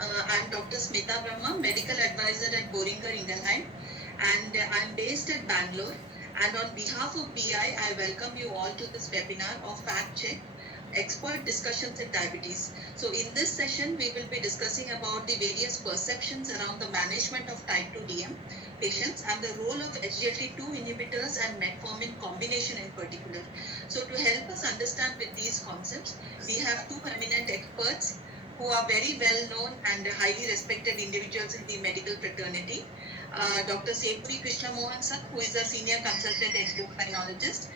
I'm Dr. Smita Brahma, Medical Advisor at Boehringer Ingelheim, and I'm based at Bangalore. And on behalf of BI, I welcome you all to this webinar of Fact Check Expert Discussions in Diabetes. So in this session, we will be discussing about the various perceptions around the management of type 2 DM patients and the role of SGLT2 inhibitors and metformin combination in particular. So to help us understand with these concepts, we have two eminent experts who are very well known and highly respected individuals in the medical fraternity. Dr. Sepuri Krishna Mohan sir, who is a senior consultant endocrinologist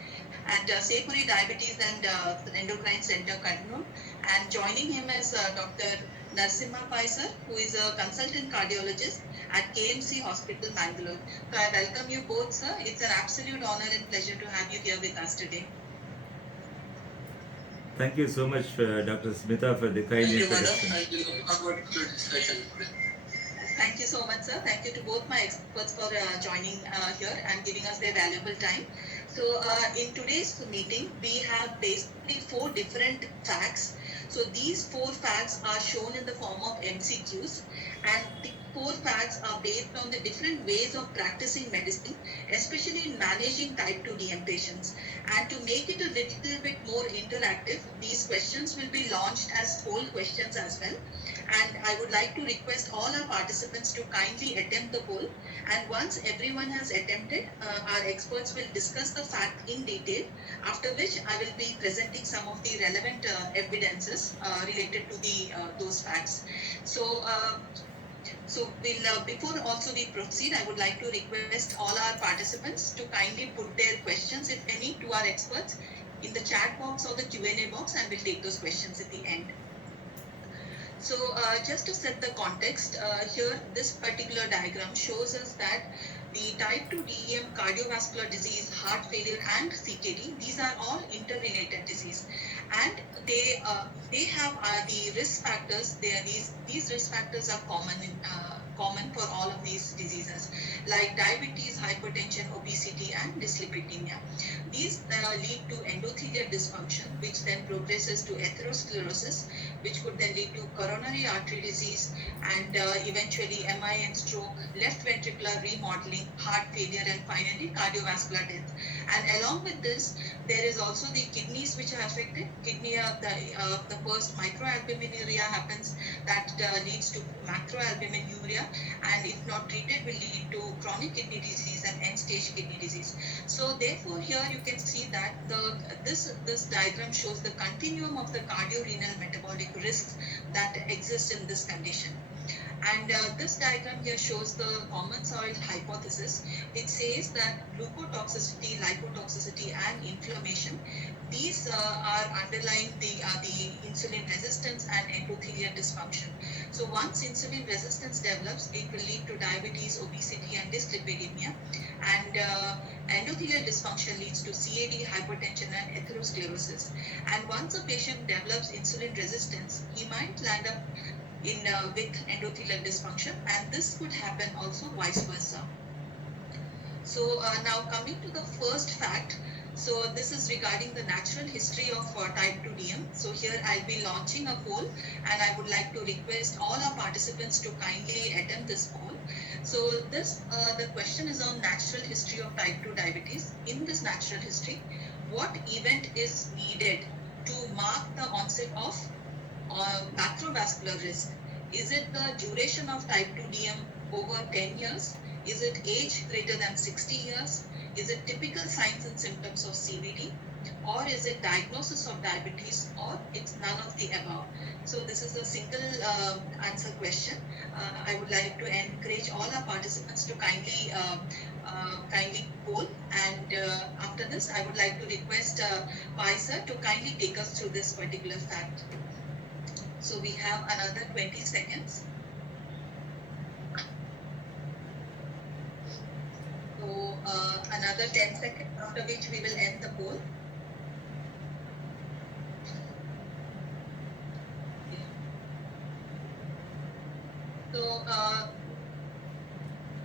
at Sepuri Diabetes and Endocrine Center, Kannur. And joining him is Dr. Narsimha Pai sir, who is a consultant cardiologist at KMC Hospital, Bangalore. So I welcome you both, sir. It's an absolute honor and pleasure to have you here with us today. Thank you so much, Dr. Smita, for the kind introduction. Thank you, madam. I look forward to the discussion. Thank you so much, sir. Thank you to both my experts for joining here and giving us their valuable time. So in today's meeting, we have basically 4 different facts. So these 4 facts are shown in the form of MCQs, and the 4 facts are based on the different ways of practicing medicine, especially in managing type 2 DM patients. And to make it a little bit more interactive, these questions will be launched as poll questions as well. And I would like to request all our participants to kindly attempt the poll. And once everyone has attempted, our experts will discuss the fact in detail, after which I will be presenting some of the relevant evidences related to those facts. So before also we proceed, I would like to request all our participants to kindly put their questions, if any, to our experts in the chat box or the Q&A box, and we'll take those questions at the end. So just to set the context, here this particular diagram shows us that the type 2 DEM, cardiovascular disease, heart failure, and CKD, these are all interrelated disease, and they have the risk factors. These risk factors are common for all of these diseases, like diabetes, hypertension, obesity, and dyslipidemia. These lead to endothelial dysfunction, which then progresses to atherosclerosis, which could then lead to coronary artery disease, and eventually MI and stroke, left ventricular remodeling, heart failure, and finally cardiovascular death. And along with this, there is also the kidneys which are affected. Kidney, the first microalbuminuria happens, that leads to macroalbuminuria, and if not treated, will lead to chronic kidney disease and end-stage kidney disease. So therefore, here you can see that this diagram shows the continuum of the cardiorenal metabolic risks that exist in this condition. And this diagram here shows the common soil hypothesis. It says that glucotoxicity, lipotoxicity, and inflammation, these are underlying the insulin resistance and endothelial dysfunction. So once insulin resistance develops, it will lead to diabetes, obesity, and dyslipidemia. And endothelial dysfunction leads to CAD, hypertension, and atherosclerosis. And once a patient develops insulin resistance, he might land up with endothelial dysfunction, and this could happen also vice versa. So now coming to the first fact. So this is regarding the natural history of type 2 DM. So here I'll be launching a poll, and I would like to request all our participants to kindly attempt this poll. So the question is on natural history of type 2 diabetes. In this natural history, what event is needed to mark the onset of macrovascular risk? Is it the duration of type 2 DM over 10 years? Is it age greater than 60 years? Is it typical signs and symptoms of CVD? Or is it diagnosis of diabetes, or it's none of the above? So this is a single answer question. I would like to encourage all our participants to kindly poll, and after this I would like to request Pai sir to kindly take us through this particular fact. So we have another 20 seconds. So another 10 seconds, after which we will end the poll.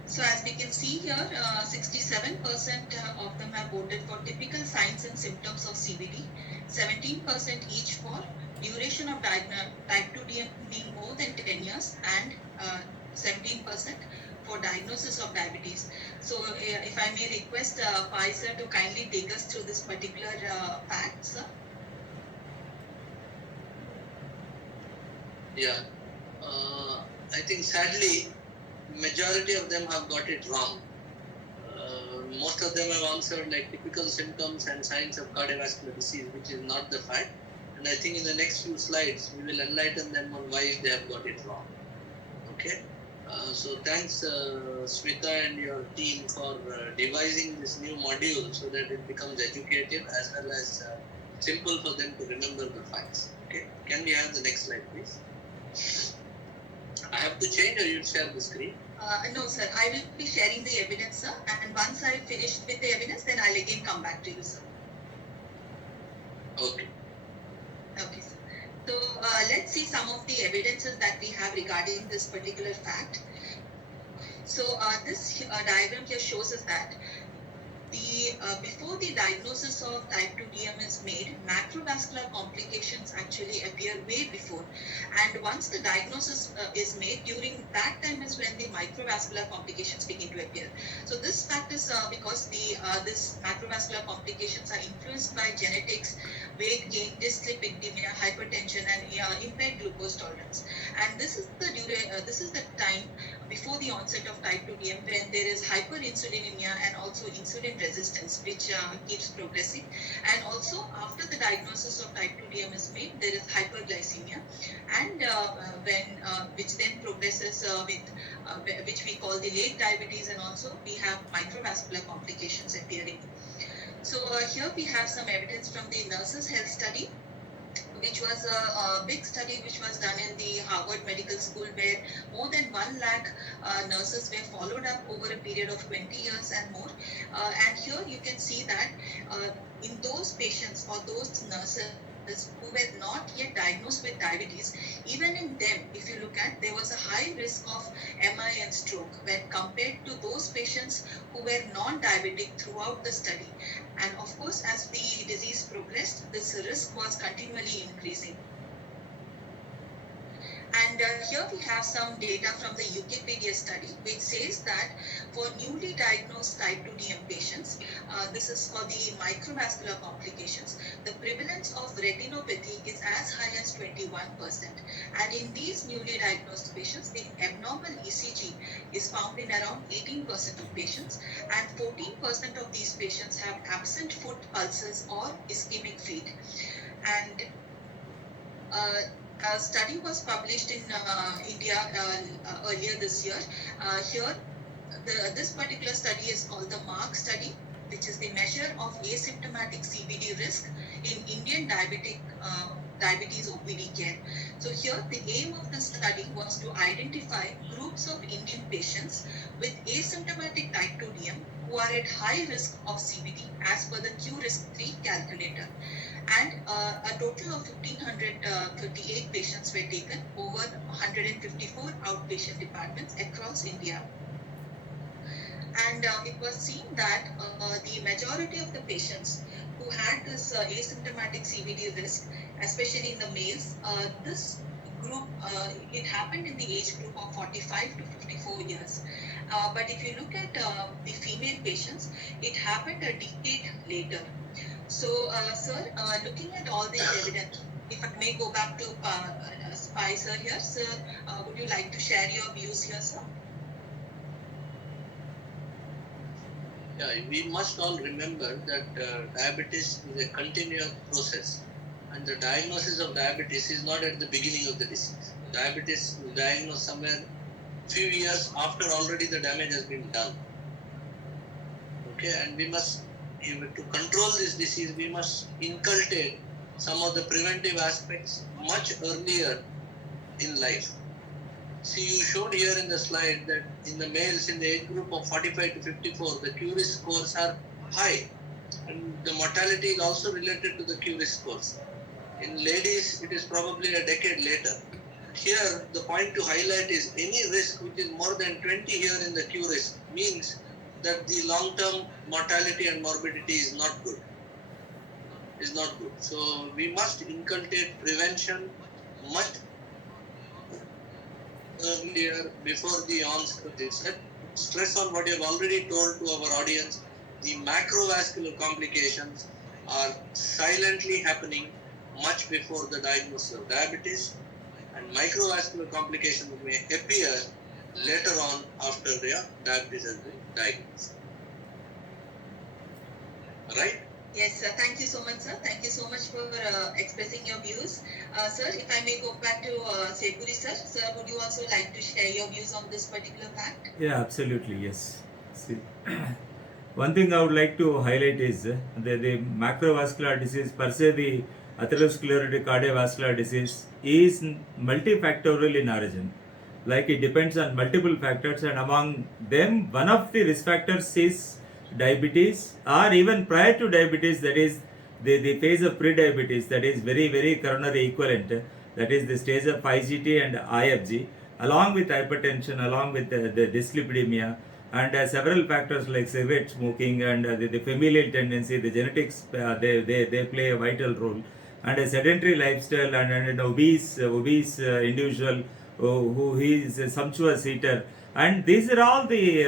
So as we can see here, 67% of them have voted for typical signs and symptoms of CVD, 17% each for duration of type 2 DM being more than 10 years, diagnosis of diabetes. So if I may request Pai sir to kindly take us through this particular fact, sir. Yeah, I think sadly, majority of them have got it wrong. Most of them have answered like typical symptoms and signs of cardiovascular disease, which is not the fact. And I think in the next few slides, we will enlighten them on why they have got it wrong. Okay. So thanks, Smita and your team for devising this new module so that it becomes educative as well as simple for them to remember the facts. Okay. Can we have the next slide, please? I have to change or you share the screen? No, sir. I will be sharing the evidence, sir. And once I finish with the evidence, then I'll again come back to you, sir. Okay. Okay, sir. So let's see some of the evidences that we have regarding this particular fact. So this diagram here shows us that before the diagnosis of type 2 DM is made, macrovascular complications actually appear way before. And once the diagnosis is made, during that time is when the microvascular complications begin to appear. So this fact is because this macrovascular complications are influenced by genetics, weight gain, dyslipidemia, hypertension, and impaired glucose tolerance. And this is the time before the onset of type 2 DM when there is hyperinsulinemia and also insulin resistance, which keeps progressing. And also after the diagnosis of type 2 DM is made, there is hyperglycemia, and which then progresses with which we call the late diabetes, and also we have microvascular complications appearing. So here we have some evidence from the Nurses Health Study, which was a big study which was done in the Harvard Medical School, where more than 1 lakh nurses were followed up over a period of 20 years and more. And here you can see that in those patients or those nurses who were not yet diagnosed with diabetes, even in them, if you look at, there was a high risk of MI and stroke when compared to those patients who were non-diabetic throughout the study. And of course, as the disease progressed, this risk was continually increasing. And here we have some data from the Wikipedia study, which says that for newly diagnosed type 2 DM patients, this is for the microvascular complications, the prevalence of retinopathy is as high as 21%. And in these newly diagnosed patients, the abnormal ECG is found in around 18% of patients, and 14% of these patients have absent foot pulses or ischemic feet. And a study was published in India earlier this year. Here, this particular study is called the MARC study, which is the measure of asymptomatic CVD risk in Indian diabetes OPD care. So here, the aim of the study was to identify groups of Indian patients with asymptomatic type 2 DM who are at high risk of CVD as per the QRISK-3 calculator. And a total of 1,538 patients were taken over 154 outpatient departments across India. And it was seen that the majority of the patients who had this asymptomatic CVD risk, especially in the males, this group, it happened in the age group of 45 to 54 years. But if you look at the female patients, it happened a decade later. So, sir, looking at all the evidence, if I may go back to Pai sir here, sir, would you like to share your views here, sir? Yeah, we must all remember that diabetes is a continuous process, and the diagnosis of diabetes is not at the beginning of the disease. Diabetes is diagnosed somewhere few years after already the damage has been done. Okay, and we must, to control this disease, we must inculcate some of the preventive aspects much earlier in life. See, you showed here in the slide that in the males in the age group of 45 to 54, the QRIS scores are high, and the mortality is also related to the QRIS scores. In ladies, it is probably a decade later. Here, the point to highlight is any risk which is more than 20 here in the QRIS means that the long-term mortality and morbidity is not good. So we must inculcate prevention much earlier before the onset of this. stress on what you have already told to our audience. The macrovascular complications are silently happening much before the diagnosis of diabetes, and microvascular complications may appear later on after their diabetes has been diagnosed. Right? Yes, sir. Thank you so much, sir. Thank you so much for expressing your views. Sir, if I may go back to Sepuri, sir. Sir, would you also like to share your views on this particular fact? Yeah, absolutely, yes. See, one thing I would like to highlight is the macrovascular disease per se, the atherosclerotic cardiovascular disease is multifactorial in origin. Like it depends on multiple factors, and among them, one of the risk factors is diabetes, or even prior to diabetes, that is the phase of pre-diabetes, that is very coronary equivalent, that is the stage of IGT and IFG, along with hypertension, along with the dyslipidemia, and several factors like cigarette smoking and the familial tendency, the genetics, they play a vital role, and a sedentary lifestyle, and an obese individual who is a sumptuous eater, and these are all the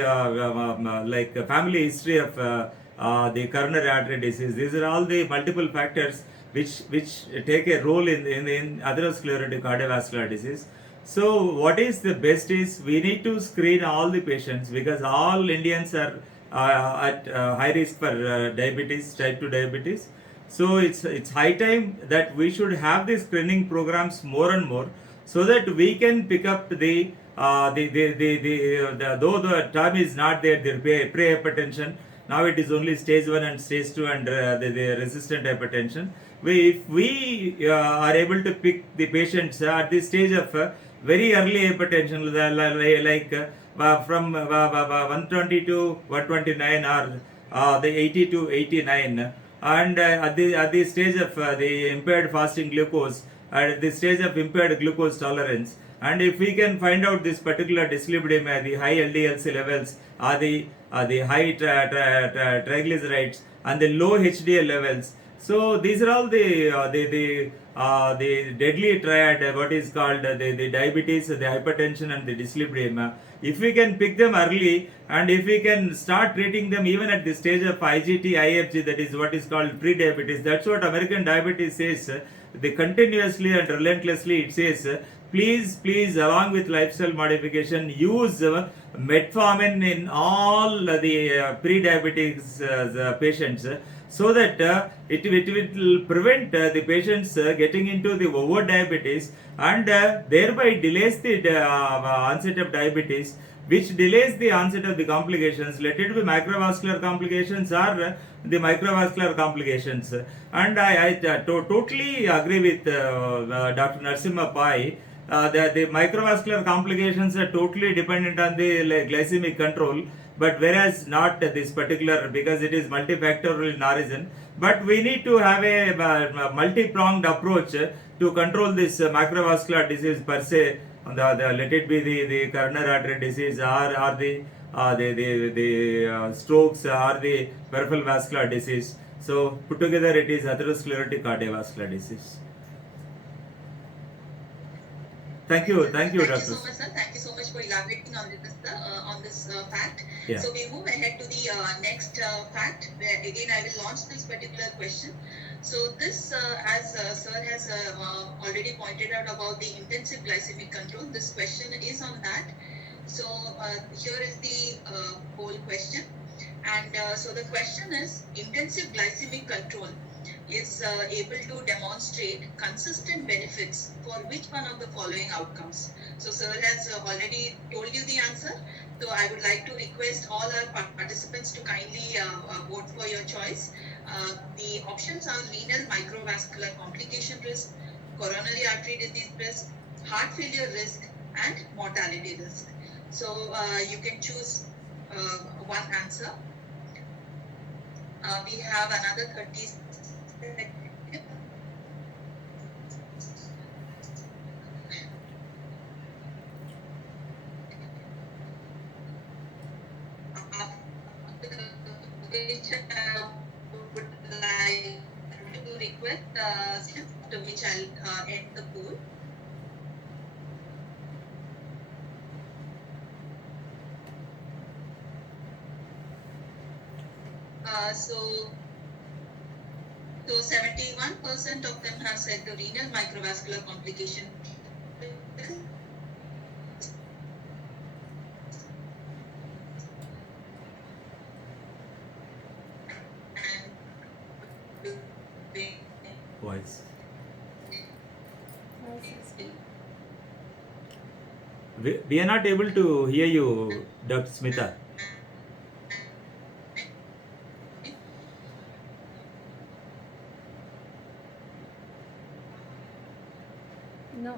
like family history of the coronary artery disease. These are all the multiple factors which take a role in atherosclerotic cardiovascular disease. So what is the best is we need to screen all the patients, because all Indians are at high risk for diabetes, type 2 diabetes. So it's high time that we should have these screening programs more and more, so that we can pick up the though the term is not there, the pre-hypertension. Now it is only stage 1 and stage 2 and the resistant hypertension. If we are able to pick the patients at the stage of very early hypertension, like from 120 to 129, or the 80 to 89, and at the stage of the impaired fasting glucose, at the stage of impaired glucose tolerance, and if we can find out this particular dyslipidemia, the high LDL-C levels, or the high triglycerides, and the low HDL levels. So these are all the deadly triad, what is called the diabetes, the hypertension, and the dyslipidemia. If we can pick them early, and if we can start treating them even at the stage of IGT, IFG, that is what is called pre-diabetes. That's what American Diabetes says. They continuously and relentlessly it says, please, along with lifestyle modification, use metformin in all the pre-diabetes patients, so that it will prevent the patients getting into the over diabetes, and thereby delays the onset of diabetes, which delays the onset of the complications, let it be macrovascular complications or the microvascular complications. And I totally agree with Dr. Narasimha Pai that the microvascular complications are totally dependent on the glycemic control, but whereas not this particular, because it is multifactorial in origin. But we need to have a multi-pronged approach to control this macrovascular disease per se. Let it be the coronary artery disease, or the strokes, or the peripheral vascular disease. So put together it is atherosclerotic cardiovascular disease. Thank you, Dr. Thank you so much, sir. Thank you so much for elaborating on this fact. Yeah. So we move ahead to the next fact, where again I will launch this particular question. So this, as sir has already pointed out about the intensive glycemic control, this question is on that. So here is the whole question, and so the question is: intensive glycemic control is able to demonstrate consistent benefits for which one of the following outcomes? So sir has already told you the answer. So I would like to request all our participants to kindly vote for your choice. The options are renal microvascular complication risk, coronary artery disease risk, heart failure risk, and mortality risk. So you can choose one answer. We have another 30 seconds. Which would like to request, after which I'll end the poll. So 71% of them have said the renal microvascular complication. Voice. Voice is weak. We are not able to hear you, Dr. Smita. No.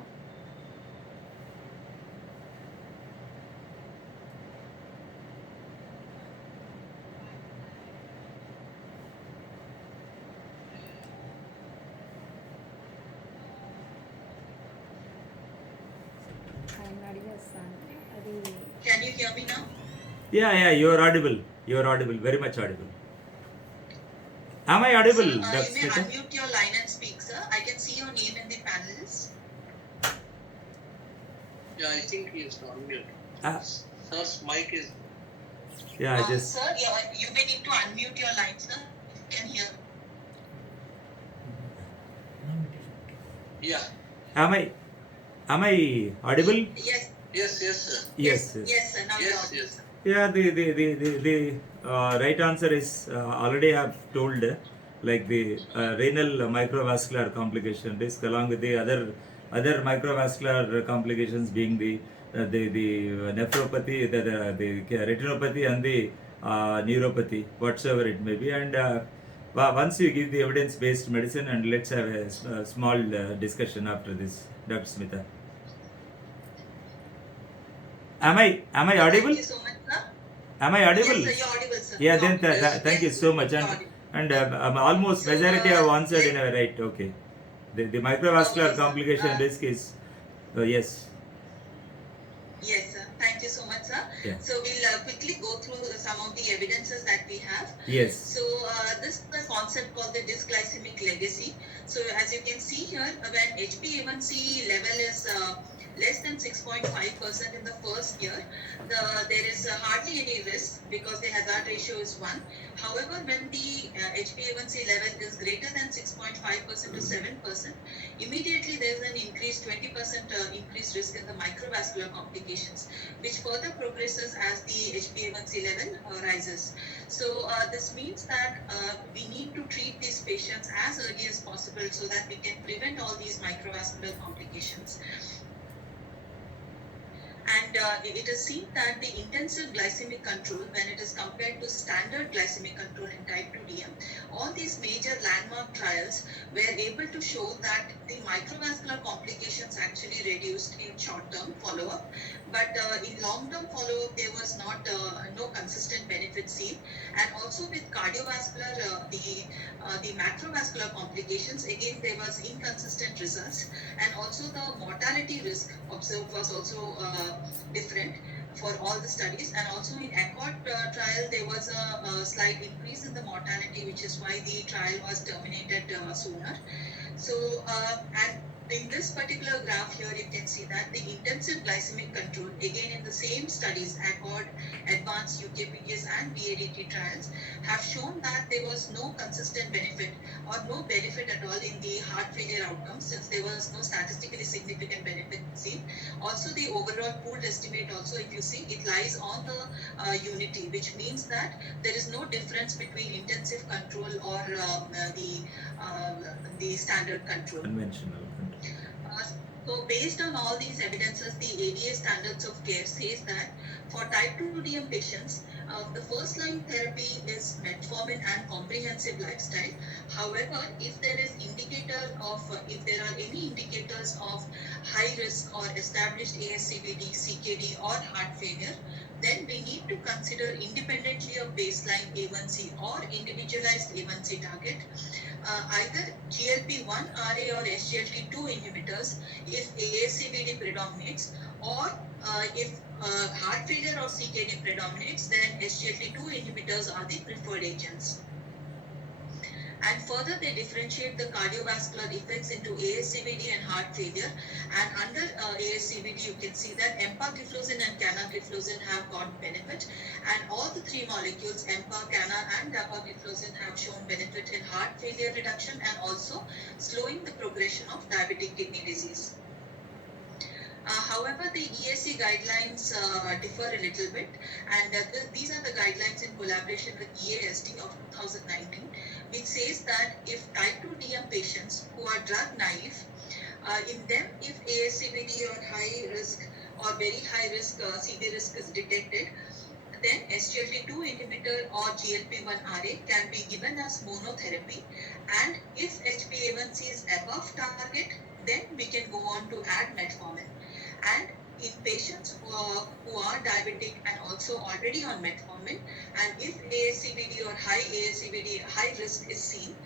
ఆయన అడిగేస్తాను అది Can you hear me now? Yeah, you are audible. You are audible, very much audible. Am I audible, Sir, Dr. you may Smita? unmute your line and speak, sir. I can see your name in the panels. Yeah, I think he is on mute. Ah, Sir's mic is. yeah, just. Sir, you may need to unmute your line, sir. You can hear. Yeah. Am I audible? Yes, Yes, yes, sir. Yes. yes, sir. Now Yes, you're audible, yes. sir. Yeah, the right answer is already have told, like the renal microvascular complication risk, along with the other microvascular complications being the nephropathy, the retinopathy and the neuropathy, whatsoever it may be. And once you give the evidence-based medicine, and let's have a small discussion after this, Dr. Smita. Am I audible? Thank you so much, sir. Am I audible? Yes, sir, you're audible, sir. Yeah, You're then audible. thank you Yes, so much. you're audible. And almost So, majority have answered in yes. a right. Okay. The microvascular Okay, sir. complication risk is yes. Yes, sir. Thank you so much, sir. Yeah. So we'll quickly go through some of the evidences that we have. Yes. So this is a concept called the dysglycemic legacy. So as you can see here, when HbA1c level is less than 6.5% in the first year, there is hardly any risk because the hazard ratio is 1. However, when the HbA1c level is greater than 6.5% to 7%, immediately there is an increased 20% increased risk in the microvascular complications, which further progresses as the HbA1c level rises. So this means that we need to treat these patients as early as possible so that we can prevent all these microvascular complications. And it is seen that the intensive glycemic control, when it is compared to standard glycemic control in type 2 DM, all these major landmark trials were able to show that the microvascular complications actually reduced in short-term follow-up. But in long-term follow-up, there was no consistent benefit seen. And also with cardiovascular, the macrovascular complications, again, there was inconsistent results. And also the mortality risk observed was also different for all the studies. And also in ACCORD trial, there was a slight increase in the mortality, which is why the trial was terminated sooner. So, and in this particular graph here, you can see that the intensive glycemic control, again in the same studies, ACCORD, ADVANCE, UKPDS and BADT trials, have shown that there was no consistent benefit or no benefit at all in the heart failure outcomes, since there was no statistically significant benefit seen. Also, the overall pooled estimate also, if you see, it lies on the unity, which means that there is no difference between intensive control or the standard control. Conventional. So based on all these evidences, the ADA standards of care says that for type 2 DM patients, the first line therapy is metformin and comprehensive lifestyle. However, if there is if there are any indicators of high risk or established ASCVD, CKD or heart failure, then we need to consider independently of baseline A1C or individualized A1C target, either GLP-1, RA or SGLT2 inhibitors if ASCVD predominates, or if heart failure or CKD predominates, then SGLT2 inhibitors are the preferred agents. And further, they differentiate the cardiovascular effects into ASCVD and heart failure. And under ASCVD, you can see that empagliflozin and canagliflozin have got benefit. And all the three molecules, EMPA, CANA, and dapagliflozin, have shown benefit in heart failure reduction and also slowing the progression of diabetic kidney disease. However, the ESC guidelines differ a little bit, and these are the guidelines in collaboration with EASD of 2019, which says that if type 2 DM patients who are drug naive, in them if ASCVD or high risk or very high risk CV risk is detected, then SGLT2 inhibitor or GLP-1 RA can be given as monotherapy, and if HbA1c is above target, then we can go on to add metformin. And in patients who are diabetic and also already on metformin, and if ASCVD or high ASCVD high risk is seen,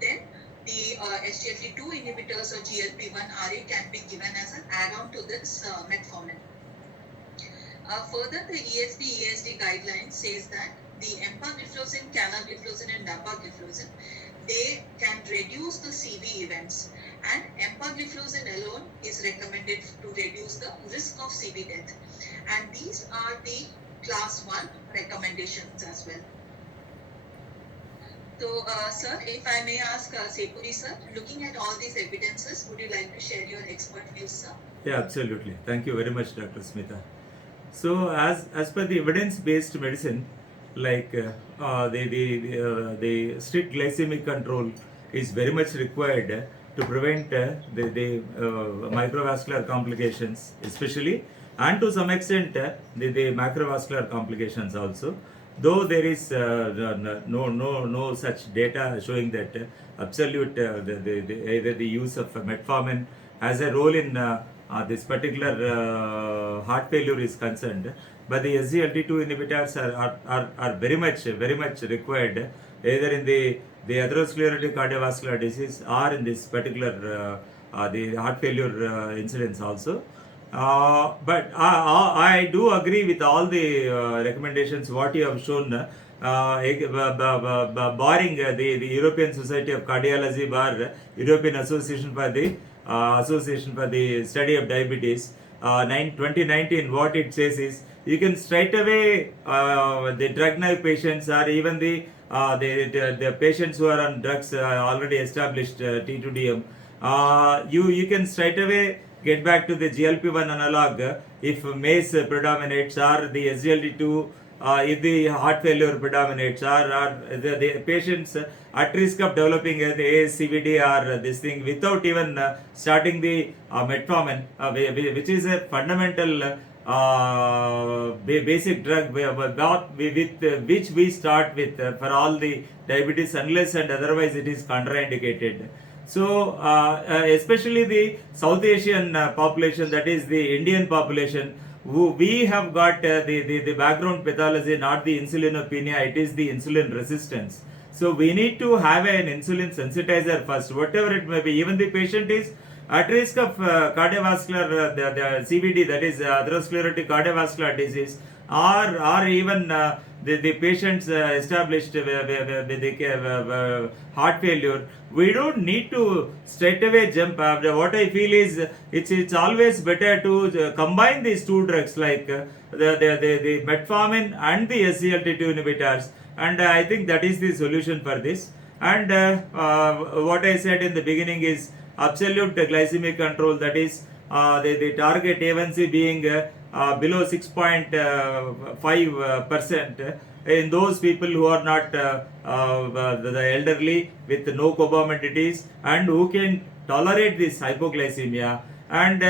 then the SGLT2 inhibitors or GLP-1 RA can be given as an add-on to this metformin. Further, the ESD guidelines says that the empagliflozin, canagliflozin, and dapagliflozin, they can reduce the CV events, and empagliflozin alone is recommended to reduce the risk of CV death. And these are the class 1 recommendations as well. So, sir, if I may ask Sepuri sir, looking at all these evidences, would you like to share your expert views, sir? Yeah, absolutely. Thank you very much, Dr. Smita. So, as per the evidence-based medicine, like the strict glycemic control is very much required to prevent the microvascular complications, especially, and to some extent the macrovascular complications also. Though there is no such data showing that absolute either the use of metformin has a role in this particular heart failure is concerned, but the SGLT2 inhibitors are very much required either in the atherosclerotic cardiovascular disease or in this particular the heart failure incidence also. But I do agree with all the recommendations what you have shown, barring the European Society of Cardiology bar European Association for the Study of Diabetes 2019. What it says is you can straight away the drug naive patients or even the patients who are on drugs already established T2DM, you can straight away get back to the GLP-1 analog if MACE predominates, or the SGLT2 if the heart failure predominates, or the patients at risk of developing the ASCVD or this thing without even starting the metformin, which is a fundamental basic drug with which we start with for all the diabetes, unless and otherwise it is contraindicated. So, especially the South Asian population, that is the Indian population, we have got the background pathology, not the insulinopenia, it is the insulin resistance. So, we need to have an insulin sensitizer first, whatever it may be. Even the patient is at risk of cardiovascular, the CVD, that is atherosclerotic cardiovascular disease, or even the patients established with heart failure, we don't need to straight away jump. What I feel is it's always better to combine these two drugs, like the metformin and the SGLT2 inhibitors, and I think that is the solution for this. And what I said in the beginning is absolute glycemic control, that is the target A1C being below 6.5% in those people who are not the elderly with no comorbidities and who can tolerate this hypoglycemia, and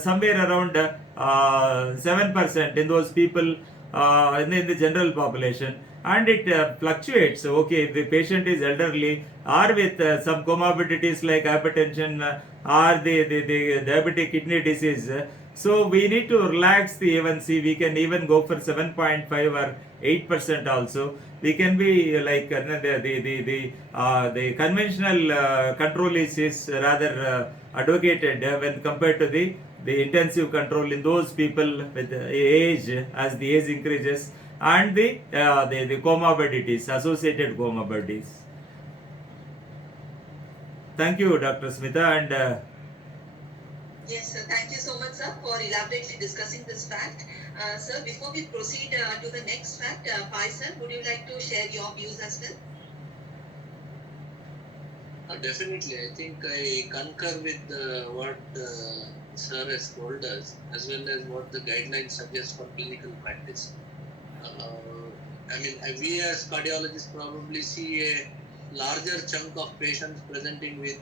somewhere around 7% in those people in the general population. And it fluctuates. Okay, if the patient is elderly or with some comorbidities like hypertension or the diabetic kidney disease, so we need to relax the A1C. We can even go for 7.5 or 8% also. We can be like the conventional control is rather advocated when compared to the intensive control in those people with age, as the age increases, and the comorbidities, associated comorbidities. Thank you, Dr. Smita, and Yes, sir. Thank you so much, sir, for elaborately discussing this fact. Sir, before we proceed to the next fact, Pai, sir, would you like to share your views as well? Definitely, I think I concur with what Sir has told us, as well as what the guidelines suggest for clinical practice. We as cardiologists probably see a larger chunk of patients presenting with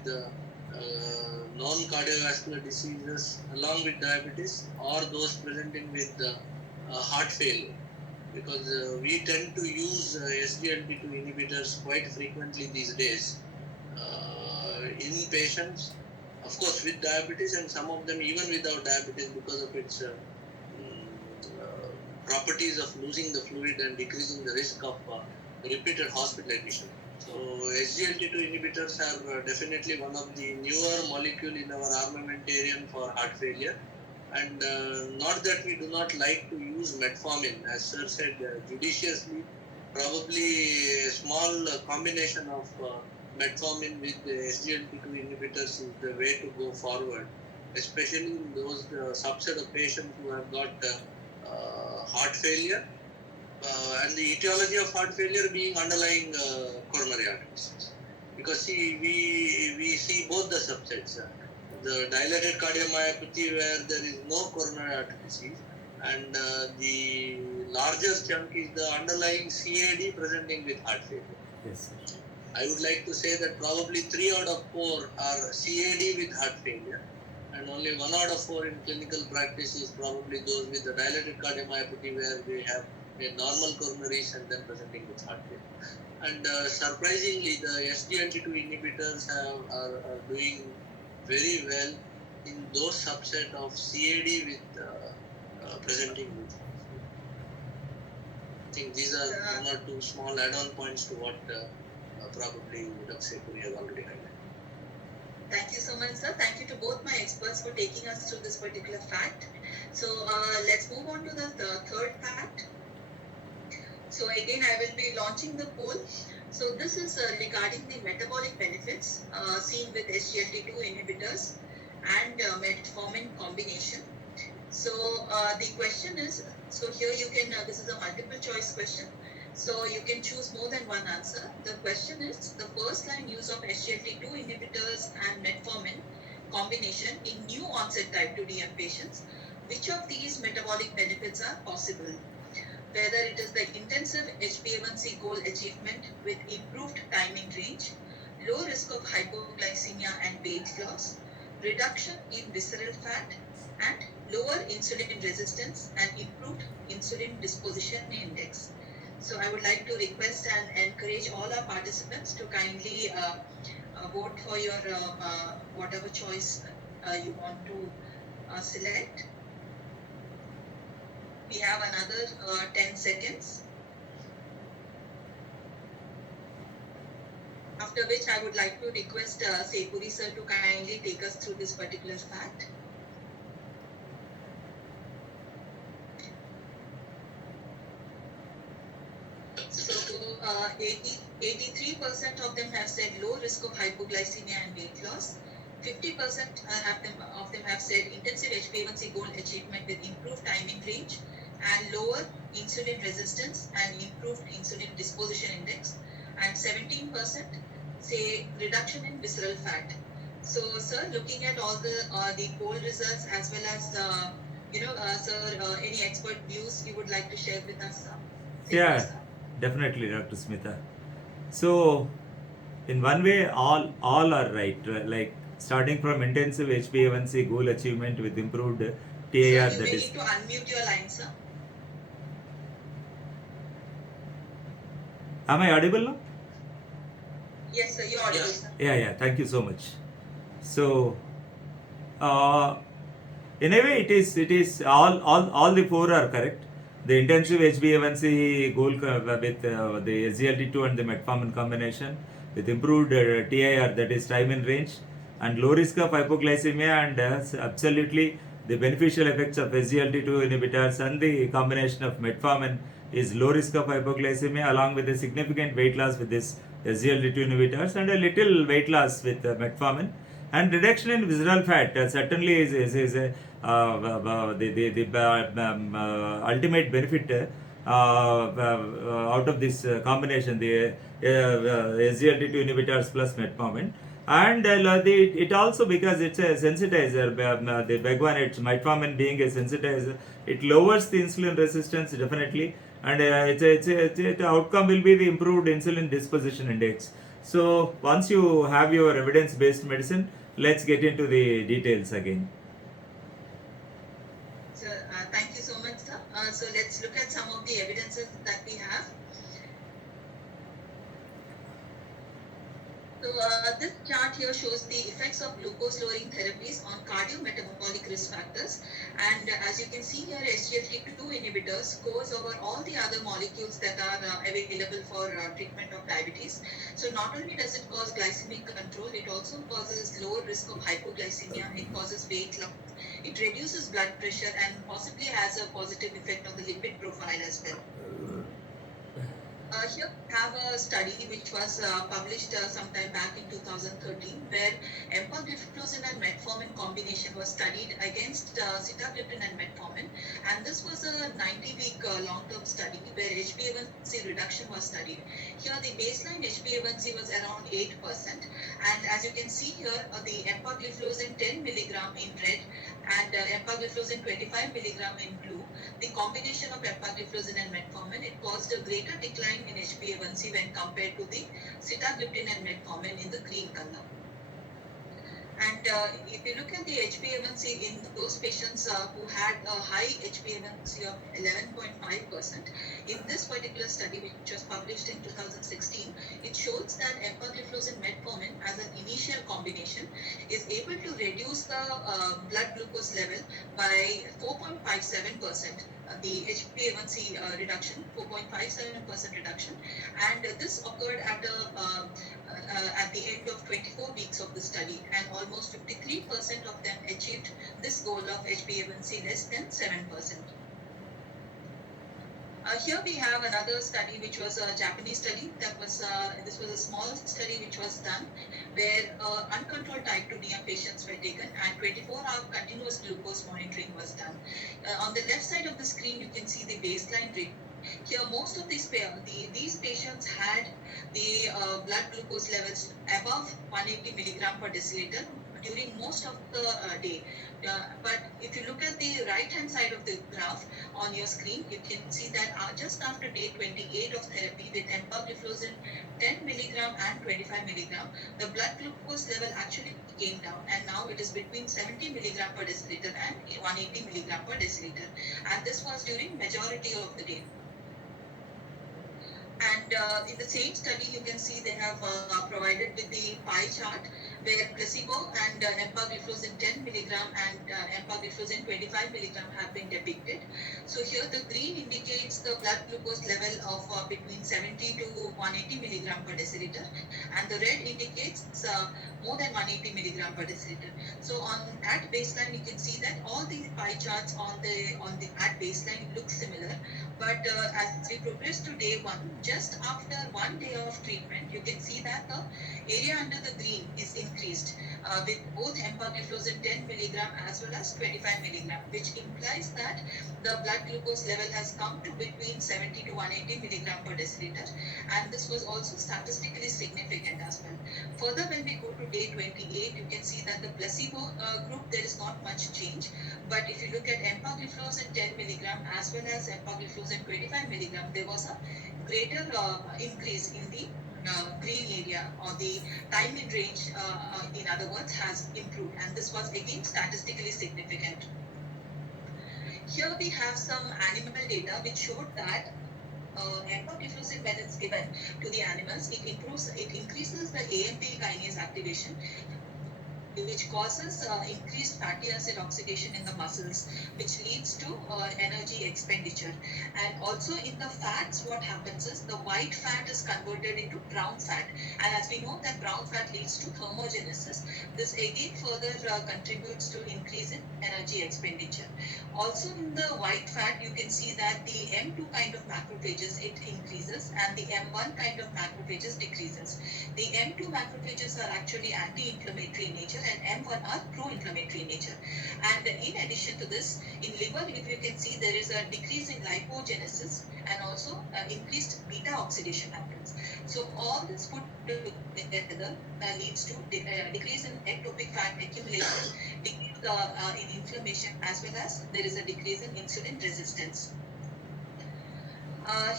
non-cardiovascular diseases along with diabetes, or those presenting with heart failure, because we tend to use SGLT2 inhibitors quite frequently these days in patients, of course, with diabetes, and some of them even without diabetes, because of its properties of losing the fluid and decreasing the risk of repeated hospitalization. So SGLT2 inhibitors are definitely one of the newer molecule in our armamentarium for heart failure. And not that we do not like to use metformin, as Sir said, judiciously. Probably a small combination of metformin with the SGLT2 inhibitors is the way to go forward, especially in those subset of patients who have got heart failure, and the etiology of heart failure being underlying coronary artery disease. Because see, we see both the subsets. The dilated cardiomyopathy where there is no coronary artery disease, and the larger chunk is the underlying CAD presenting with heart failure. yes, sir. I would like to say that probably 3 out of 4 are CAD with heart failure, and only 1 out of 4 in clinical practice is probably those with the dilated cardiomyopathy where they have a normal coronaries and then presenting with heart failure. And surprisingly, the SGLT2 inhibitors are doing very well in those subset of CAD with presenting with heart failure. I think these are one or two small add-on points to what probably Dr. Sekuri has already highlighted. Thank you so much, sir. Thank you to both my experts for taking us through this particular fact. So let's move on to the third fact. So again, I will be launching the poll. So this is regarding the metabolic benefits seen with SGLT2 inhibitors and metformin combination. So the question is, so here you can, this is a multiple choice question. So you can choose more than one answer. The question is, the first line use of SGLT2 inhibitors and metformin combination in new onset type 2 DM patients, which of these metabolic benefits are possible? Whether it is the intensive HbA1c goal achievement with improved time in range, low risk of hypoglycemia and weight loss, reduction in visceral fat, and lower insulin resistance and improved insulin disposition index. So I would like to request and encourage all our participants to kindly vote for your whatever choice you want to select. We have another 10 seconds. After which I would like to request Sekuri sir to kindly take us through this particular fact. So 83% of them have said low risk of hypoglycemia and weight loss. 50% of them have said intensive HbA1c goal achievement with improved time in range and lower insulin resistance and improved insulin disposition index, and 17% say reduction in visceral fat. So, sir, looking at all the poll results as well as sir, any expert views you would like to share with us? Yeah, definitely, Dr. Smita. So, in one way, all are right. Like starting from intensive HbA1c goal achievement with improved TAR. Sir, you that may is. need to unmute your line, sir. Am I audible now? Yes, sir, you're audible, Yes. sir. Yeah. Thank you so much. So, in a way, it is all the four are correct. The intensive HbA1c goal with the SGLT2 and the metformin combination with improved TIR, that is time in range, and low risk of hypoglycemia, and absolutely the beneficial effects of SGLT2 inhibitors and the combination of metformin is low risk of hypoglycemia along with a significant weight loss with this SGLT2 inhibitors and a little weight loss with metformin, and reduction in visceral fat certainly is a, the ultimate benefit out of this combination, the SGLT2 inhibitors plus metformin. And it also, because it's a sensitizer, the BEG1, metformin being a sensitizer, it lowers the insulin resistance definitely, and the outcome will be the improved insulin disposition index. So once you have your evidence-based medicine, let's get into the details again. So, thank you so much, sir. So let's look at some of the evidences that we have. So this chart here shows the effects of glucose-lowering therapies on cardiometabolic risk factors. And as you can see here, SGLT2 inhibitors scores over all the other molecules that are available for treatment of diabetes. So not only does it cause glycemic control, it also causes lower risk of hypoglycemia. It causes weight loss. It reduces blood pressure and possibly has a positive effect on the lipid profile as well. Here we have a study which was published sometime back in 2013, where empagliflozin and metformin combination was studied against sitagliptin and metformin, and this was a 90-week long-term study where HbA1c reduction was studied. Here the baseline HbA1c was around 8%, and as you can see here, the empagliflozin 10 milligram in red and empagliflozin 25 milligram in blue, the combination of empagliflozin and metformin, it caused a greater decline in HbA1c when compared to the sitagliptin and metformin in the green color. And if you look at the HbA1c in those patients who had a high HbA1c of 11.5%, in this particular study, which was published in 2016, it shows that empagliflozin metformin as an initial combination is able to reduce the blood glucose level by 4.57%. The HbA1c reduction, 4.57% reduction, and this occurred at the end of 24 weeks of the study, and almost 53% of them achieved this goal of HbA1c less than 7%. Here we have another study, which was a Japanese study. This was a small study which was done where uncontrolled type 2 DM patients were taken and 24-hour continuous glucose monitoring was done. On the left side of the screen, you can see the baseline rate. Here, most of these patients had the blood glucose levels above 180 milligram per deciliter during most of the day. But if you look at the right-hand side of the graph on your screen, you can see that just after day 28 of therapy with empagliflozin 10 milligram and 25 milligram, the blood glucose level actually came down, and now it is between 70 milligram per deciliter and 180 milligram per deciliter. And this was during majority of the day. And in the same study, you can see they have provided with the pie chart where placebo and empagliflozin 10 milligram and empagliflozin 25 milligram have been depicted. So here the green indicates the blood glucose level of between 70 to 180 milligram per deciliter, and the red indicates more than 180 milligram per deciliter. So at baseline, you can see that all these pie charts at baseline look similar. But as we progress to day 1, just after 1 day of treatment, you can see that the area under the green is increased with both empagliflozin 10 milligram as well as 25 milligram, which implies that the blood glucose level has come to between 70 to 180 milligram per deciliter, and this was also statistically significant as well. Further, when we go to day 28, you can see that the placebo group, there is not much change, but if you look at empagliflozin 10 milligram as well as empagliflozin 25 milligram, there was a greater increase in the green area, or the time in range, in other words, has improved, and this was again statistically significant. Here we have some animal data which showed that empagliflozin, when it's given to the animals, it increases the AMP kinase activation. which causes increased fatty acid oxidation in the muscles, which leads to energy expenditure. And also in the fats, what happens is the white fat is converted into brown fat. And as we know that brown fat leads to thermogenesis, this again further contributes to increase in energy expenditure. Also in the white fat, you can see that the M2 kind of macrophages, it increases, and the M1 kind of macrophages decreases. The M2 macrophages are actually anti-inflammatory in nature and M1 are pro-inflammatory in nature. And in addition to this, in liver, if you can see, there is a decrease in lipogenesis and also increased beta oxidation happens. So all this put together leads to decrease in ectopic fat accumulation, decrease in inflammation, as well as there is a decrease in insulin resistance.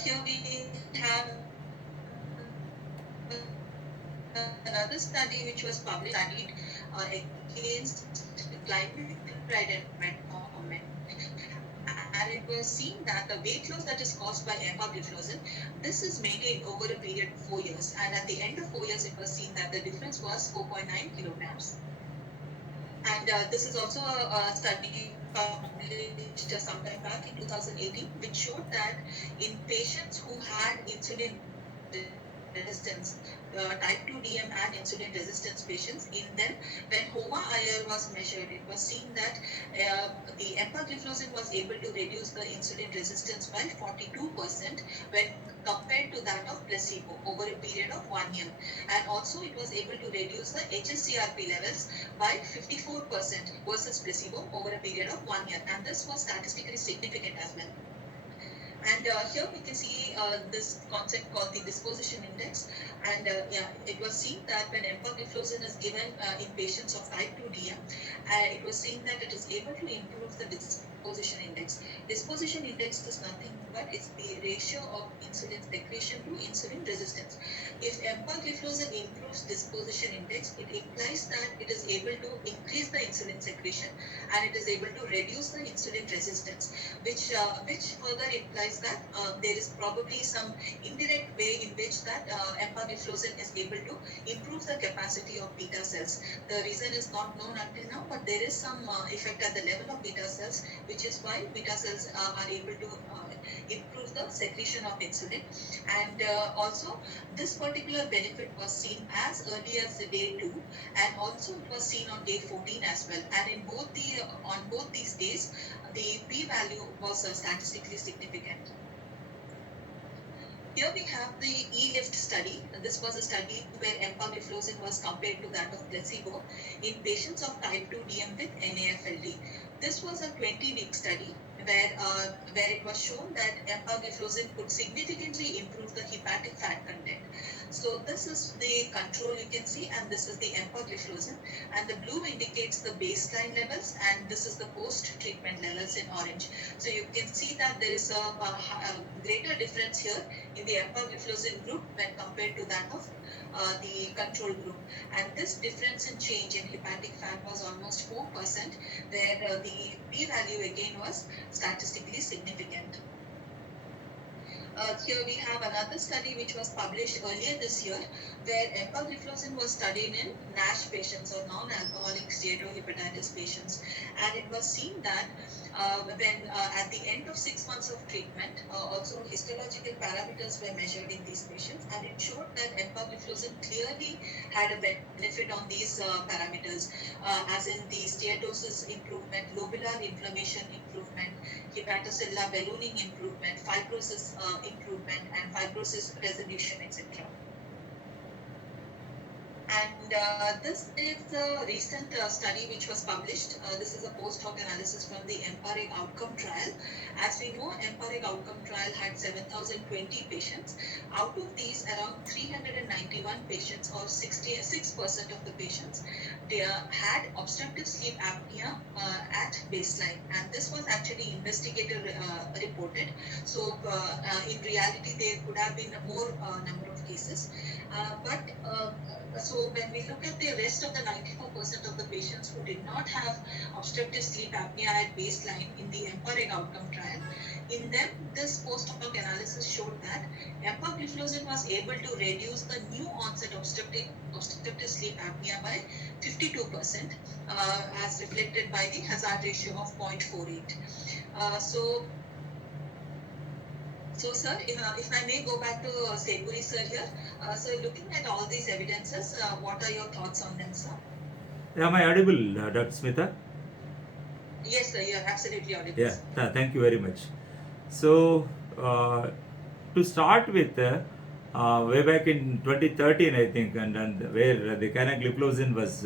Here we have another study which was published studied against glycyride and metformin, and it was seen that the weight loss that is caused by empagliflozin, this is maintained over a period of 4 years, and at the end of 4 years it was seen that the difference was 4.9 kilograms. And this is also a study published sometime back in 2018, which showed that in patients who had insulin resistance, type 2 DM and insulin resistance patients, in them, when HOMA-IR was measured, it was seen that the empagliflozin was able to reduce the insulin resistance by 42% when compared to that of placebo over a period of 1 year. And also it was able to reduce the HSCRP levels by 54% versus placebo over a period of 1 year. And this was statistically significant as well. And here we can see this concept called the disposition index. And it was seen that when empagliflozin is given in patients of type 2 DM, it was seen that it is able to improve the disposition index. Disposition index is nothing but it's the ratio of insulin secretion to insulin resistance. If empagliflozin improves disposition index, it implies that it is able to increase the insulin secretion and it is able to reduce the insulin resistance, which further implies that there is probably some indirect way in which that empagliflozin is able to improve the capacity of beta cells. The reason is not known until now, but there is some effect at the level of beta cells, which is why beta cells are able to improve the secretion of insulin. And also this particular benefit was seen as early as day 2, and also it was seen on day 14 as well. And in on both these days, the p-value was statistically significant. Here we have the E-LIFT study. This was a study where empagliflozin was compared to that of placebo in patients of type 2 DM with NAFLD. This was a 20-week study where it was shown that empagliflozin could significantly improve the hepatic fat content. So this is the control you can see, and this is the empagliflozin, and the blue indicates the baseline levels, and this is the post-treatment levels in orange. So you can see that there is a greater difference here in the empagliflozin group when compared to that of the control group. And this difference in change in hepatic fat was almost 4%, where the p-value again was statistically significant. Here we have another study which was published earlier this year, where empagliflozin was studied in NASH patients or non-alcoholic steatohepatitis patients, and it was seen that when at the end of 6 months of treatment, also histological parameters were measured in these patients, and it showed that empagliflozin clearly had a benefit on these parameters, as in the steatosis improvement, lobular inflammation improvement, hepatocellular ballooning improvement, fibrosis improvement, and fibrosis resolution, etc. And this is a recent study which was published. This is a post-hoc analysis from the EMPA-REG outcome trial. As we know, EMPA-REG outcome trial had 7,020 patients. Out of these, around 391 patients, or 66% of the patients, they had obstructive sleep apnea at baseline. And this was actually investigator reported. So in reality, there could have been a more number of cases. So when we look at the rest of the 94% of the patients who did not have obstructive sleep apnea at baseline in the EMPA-REG outcome trial, In them, this post-hoc analysis showed that empagliflozin was able to reduce the new onset obstructive sleep apnea by 52%, as reflected by the hazard ratio of 0.48. So, sir, if I may go back to Sepuri sir here, so looking at all these evidences, what are your thoughts on them, sir? Am I audible, Dr. Smita? Yes, sir, you are absolutely audible. Yeah, sir. thank you very much. So, to start with, way back in 2013, I think, and where the canagliflozin was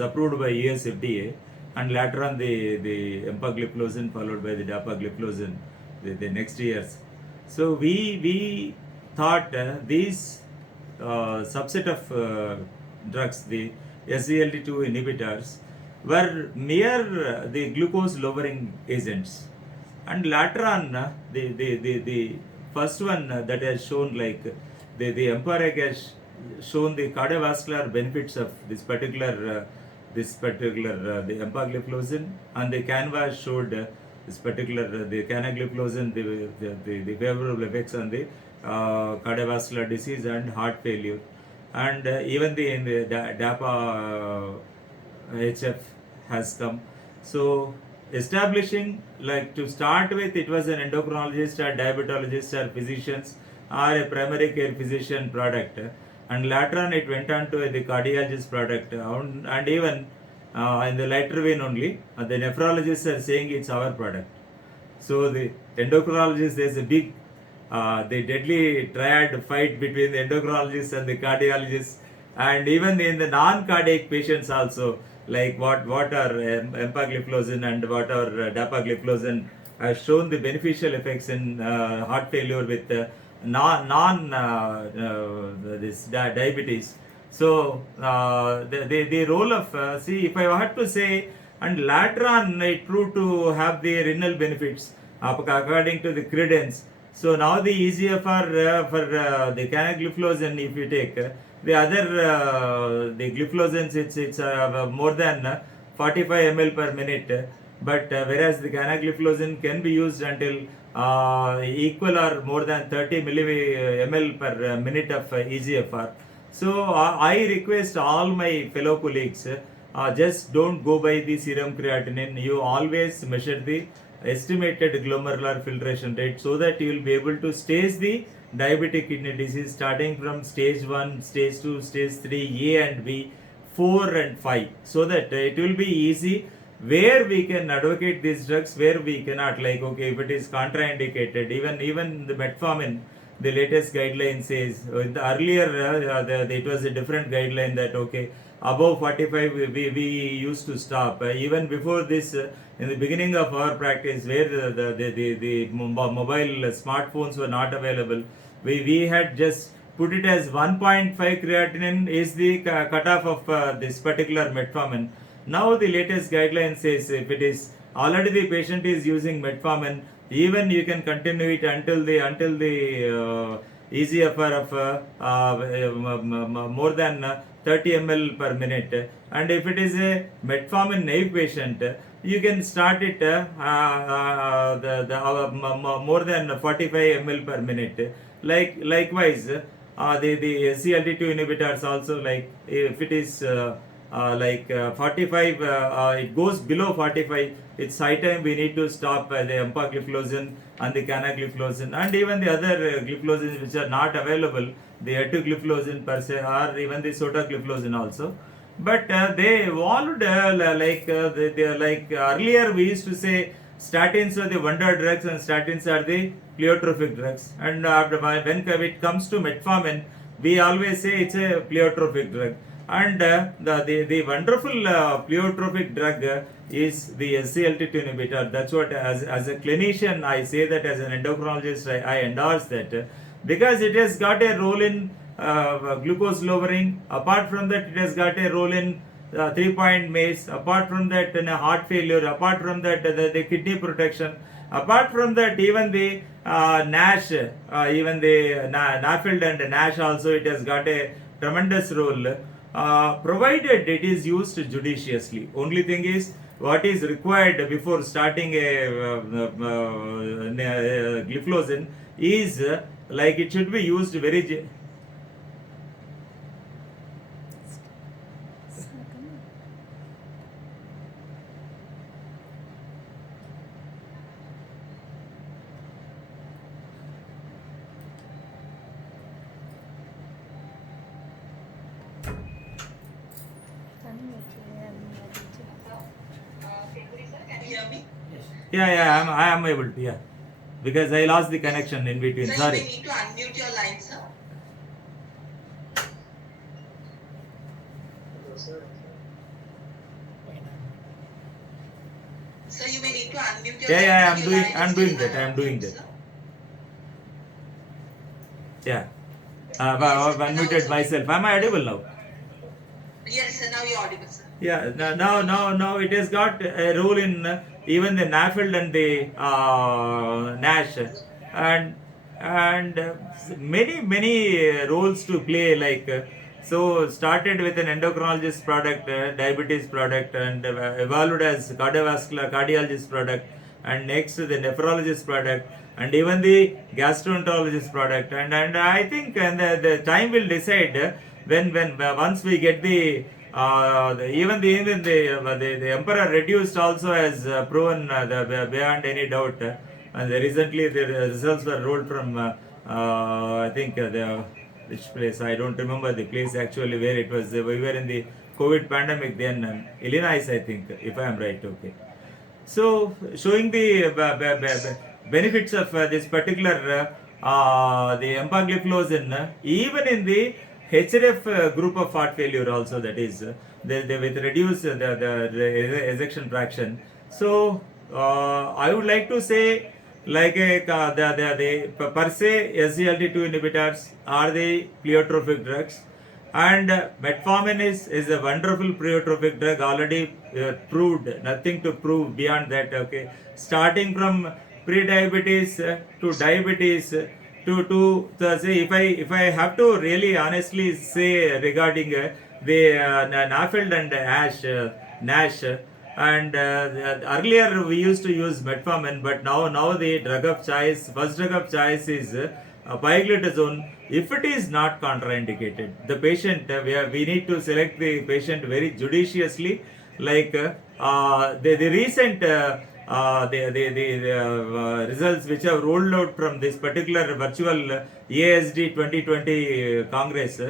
approved by US FDA, and later on the empagliflozin followed by the dapagliflozin the next years. So we thought these subset of drugs, the SGLT2 inhibitors, were mere the glucose lowering agents, and later on the first one that has shown, like the EMPA-REG has shown the cardiovascular benefits of this particular the empagliflozin, and the Canva showed this particular the canagliflozin the favorable effects on the cardiovascular disease and heart failure, and even in the DAPA HF has come. So establishing, like, to start with, it was an endocrinologist or diabetologist or physicians or a primary care physician product, and later on it went on to the cardiologist product, and even in the later vein only the nephrologists are saying it's our product. So the endocrinologist, there's a big the deadly triad fight between the endocrinologists and the cardiologists, and even in the non-cardiac patients also, like what are empagliflozin and what are dapagliflozin has shown the beneficial effects in heart failure with this diabetes. So the role of see, if I had to say, and later on it proved to have the renal benefits according to the credence. So now the EGFR for the canagliflozin, if you take the other the gliflozins, it's more than 45 ml per minute, but whereas the canagliflozin can be used until equal or more than 30 ml per minute of EGFR. So I request all my fellow colleagues, just don't go by the serum creatinine. You always measure the estimated glomerular filtration rate, so that you will be able to stage the diabetic kidney disease starting from stage 1, stage 2, stage 3, A and B, 4 and 5, so that it will be easy where we can advocate these drugs, where we cannot, like, okay, if it is contraindicated, even the metformin, the latest guideline says, in the earlier it was a different guideline that, okay, above 45 we used to stop. Even before this, in the beginning of our practice, where the mobile smartphones were not available, we had just put it as 1.5 creatinine is the cutoff of this particular metformin. Now the latest guideline says, if it is already the patient is using metformin, even you can continue it until the EGFR of more than 30 ml per minute, and if it is a metformin naive patient, you can start it more than 45 ml per minute. Likewise, the SGLT2 inhibitors also, like, if it is 45, it goes below 45, it's high time we need to stop the empagliflozin and the canagliflozin, and even the other gliflozins which are not available, the etugliflozin per se, or even the sotagliflozin also. But they evolved like earlier we used to say statins are the wonder drugs and statins are the pleiotropic drugs, and when it comes to metformin, we always say it's a pleiotropic drug. And the wonderful pleiotropic drug is the SGLT2 inhibitor. That's what, as a clinician, I say that, as an endocrinologist, I endorse that, because it has got a role in glucose lowering. Apart from that, it has got a role in 3-point MACE. Apart from that, in a heart failure. Apart from that, the kidney protection. Apart from that, even the NASH, even the NAFLD and NASH also, it has got a tremendous role, provided it is used judiciously. Only thing is, what is required before starting a gliflozin is like it should be used very Can you hear me? yeah, I am able to, yeah, because I lost the connection in between. Sir, you Sorry. may need to unmute your line, sir. Sir, you may need to unmute your line. Yeah, sir. Your line is I'm still doing that. I'm doing unmuted, that. sir. Yeah. I've unmuted myself. Am I audible now? Yes, sir. Now you're audible, sir. Yeah. Now it has got a role in even the NAFLD and the NASH, and many roles to play. Like so, started with an endocrinologist product, diabetes product, and evolved as cardiologist product, and next the nephrologist product, and even the gastroenterologist product, and I think the time will decide when once we get the the emperor reduced also has proven beyond any doubt, and recently the results were rolled from I think the which place I don't remember the place actually where it was. We were in the COVID pandemic then, Illinois I think, if I am right. Okay. So, showing the benefits of this particular the empagliflozin, even in the HRF group of heart failure also, that is, they with reduce the ejection fraction. So, I would like to say, like the per se SGLT2 inhibitors are the pleiotropic drugs, and metformin is a wonderful pleiotropic drug, already proved, nothing to prove beyond that. Okay, starting from pre-diabetes to diabetes to say, if I have to really honestly say regarding the NAFLD and NASH, and earlier we used to use metformin, but now the drug of choice, first drug of choice is pioglitazone. If it is not contraindicated, the patient, we need to select the patient very judiciously. Like the recent results which have rolled out from this particular virtual ASD 2020 Congress,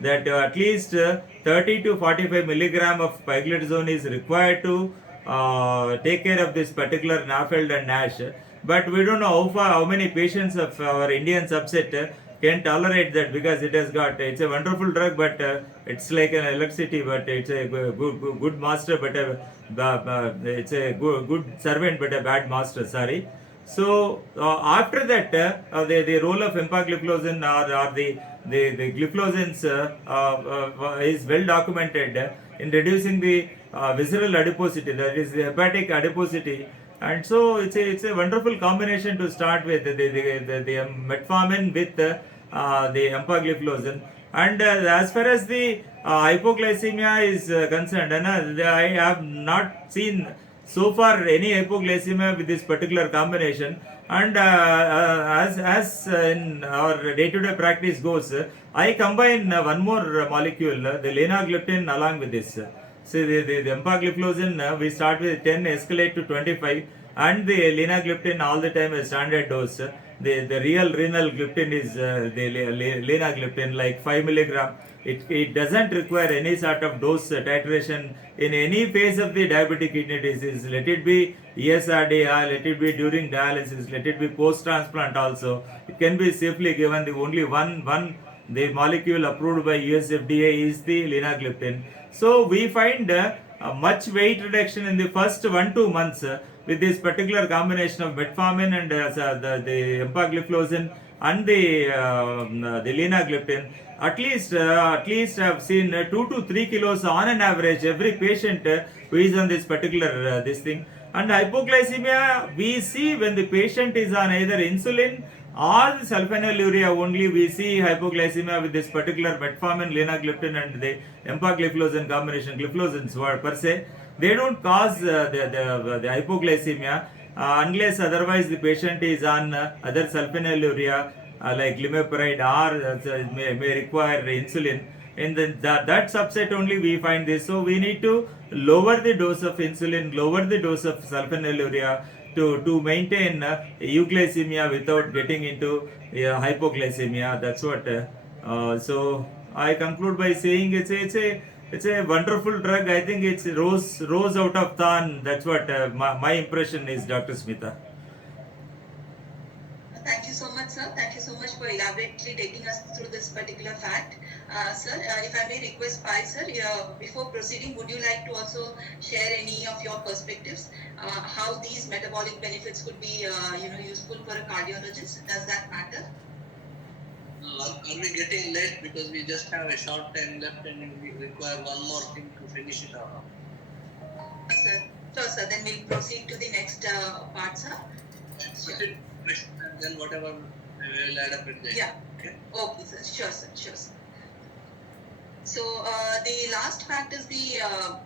that at least 30 to 45 milligram of pioglitazone is required to take care of this particular NAFLD and NASH. But we don't know how many patients of our Indian subset can tolerate that, because it's a wonderful drug, but it's like an electricity, but it's a good master, but it's a good servant, but a bad master. Sorry. So after that, the role of empagliflozin or the gliflozins is well documented in reducing the visceral adiposity, that is the hepatic adiposity. And so it's a wonderful combination to start with, the metformin with the empagliflozin. And as far as the hypoglycemia is concerned, I have not seen so far any hypoglycemia with this particular combination. And as in our day-to-day practice goes, I combine one more molecule, the linagliptin, along with this. So the empagliflozin, we start with 10, escalate to 25, and the linagliptin all the time is standard dose. The real renal gliptin is the linagliptin, like 5 milligram. It doesn't require any sort of dose titration in any phase of the diabetic kidney disease. Let it be ESRD, let it be during dialysis, let it be post-transplant also. It can be safely given. The only one the molecule approved by US FDA is the linagliptin. So we find much weight reduction in the first 1-2 months with this particular combination of metformin and the empagliflozin and the linagliptin. At least I've seen 2 to 3 kilos on an average every patient who is on this particular this thing. And hypoglycemia, we see when the patient is on either insulin or the sulfonylurea only, we see hypoglycemia with this particular metformin, linagliptin and the empagliflozin combination, gliflozins per se. they don't cause the hypoglycemia unless otherwise the patient is on other sulfonylurea like glimepiride or may require insulin. In that subset only we find this. So we need to lower the dose of insulin, lower the dose of sulfonylurea to maintain euglycemia without getting into hypoglycemia. That's what. So I conclude by saying it's a wonderful drug. I think it's rose out of thorn. That's what my impression is, Dr. Smita. Thank you so much, sir. Thank you so much for elaborately taking us through this particular fact. Sir, if I may request Pai, sir, before proceeding, would you like to also share any of your perspectives, how these metabolic benefits could be, useful for a cardiologist? Does that matter? Are we getting late because we just have a short time left and we require one more thing to finish it off? Sir. Sure, sir. Then we'll proceed to the next part, sir. Sure. And then whatever we will add up at the end. Yeah. Okay. Okay, sir. Sure, sir. Sure, sir. So the last fact is these are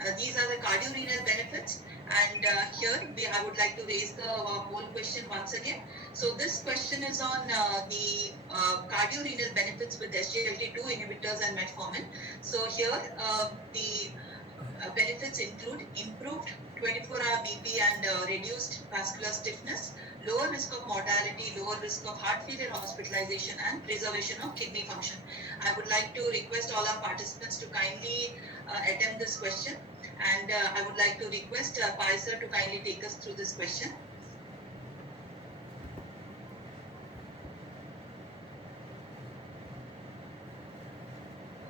the cardiorenal benefits, and here I would like to raise the whole question once again. So this question is on the cardiorenal benefits with SGLT2 inhibitors and metformin. So here the benefits include improved 24-hour BP and reduced vascular stiffness, lower risk of mortality, lower risk of heart failure hospitalization, and preservation of kidney function. I would like to request all our participants to kindly attempt this question, and I would like to request Pai sir to kindly take us through this question.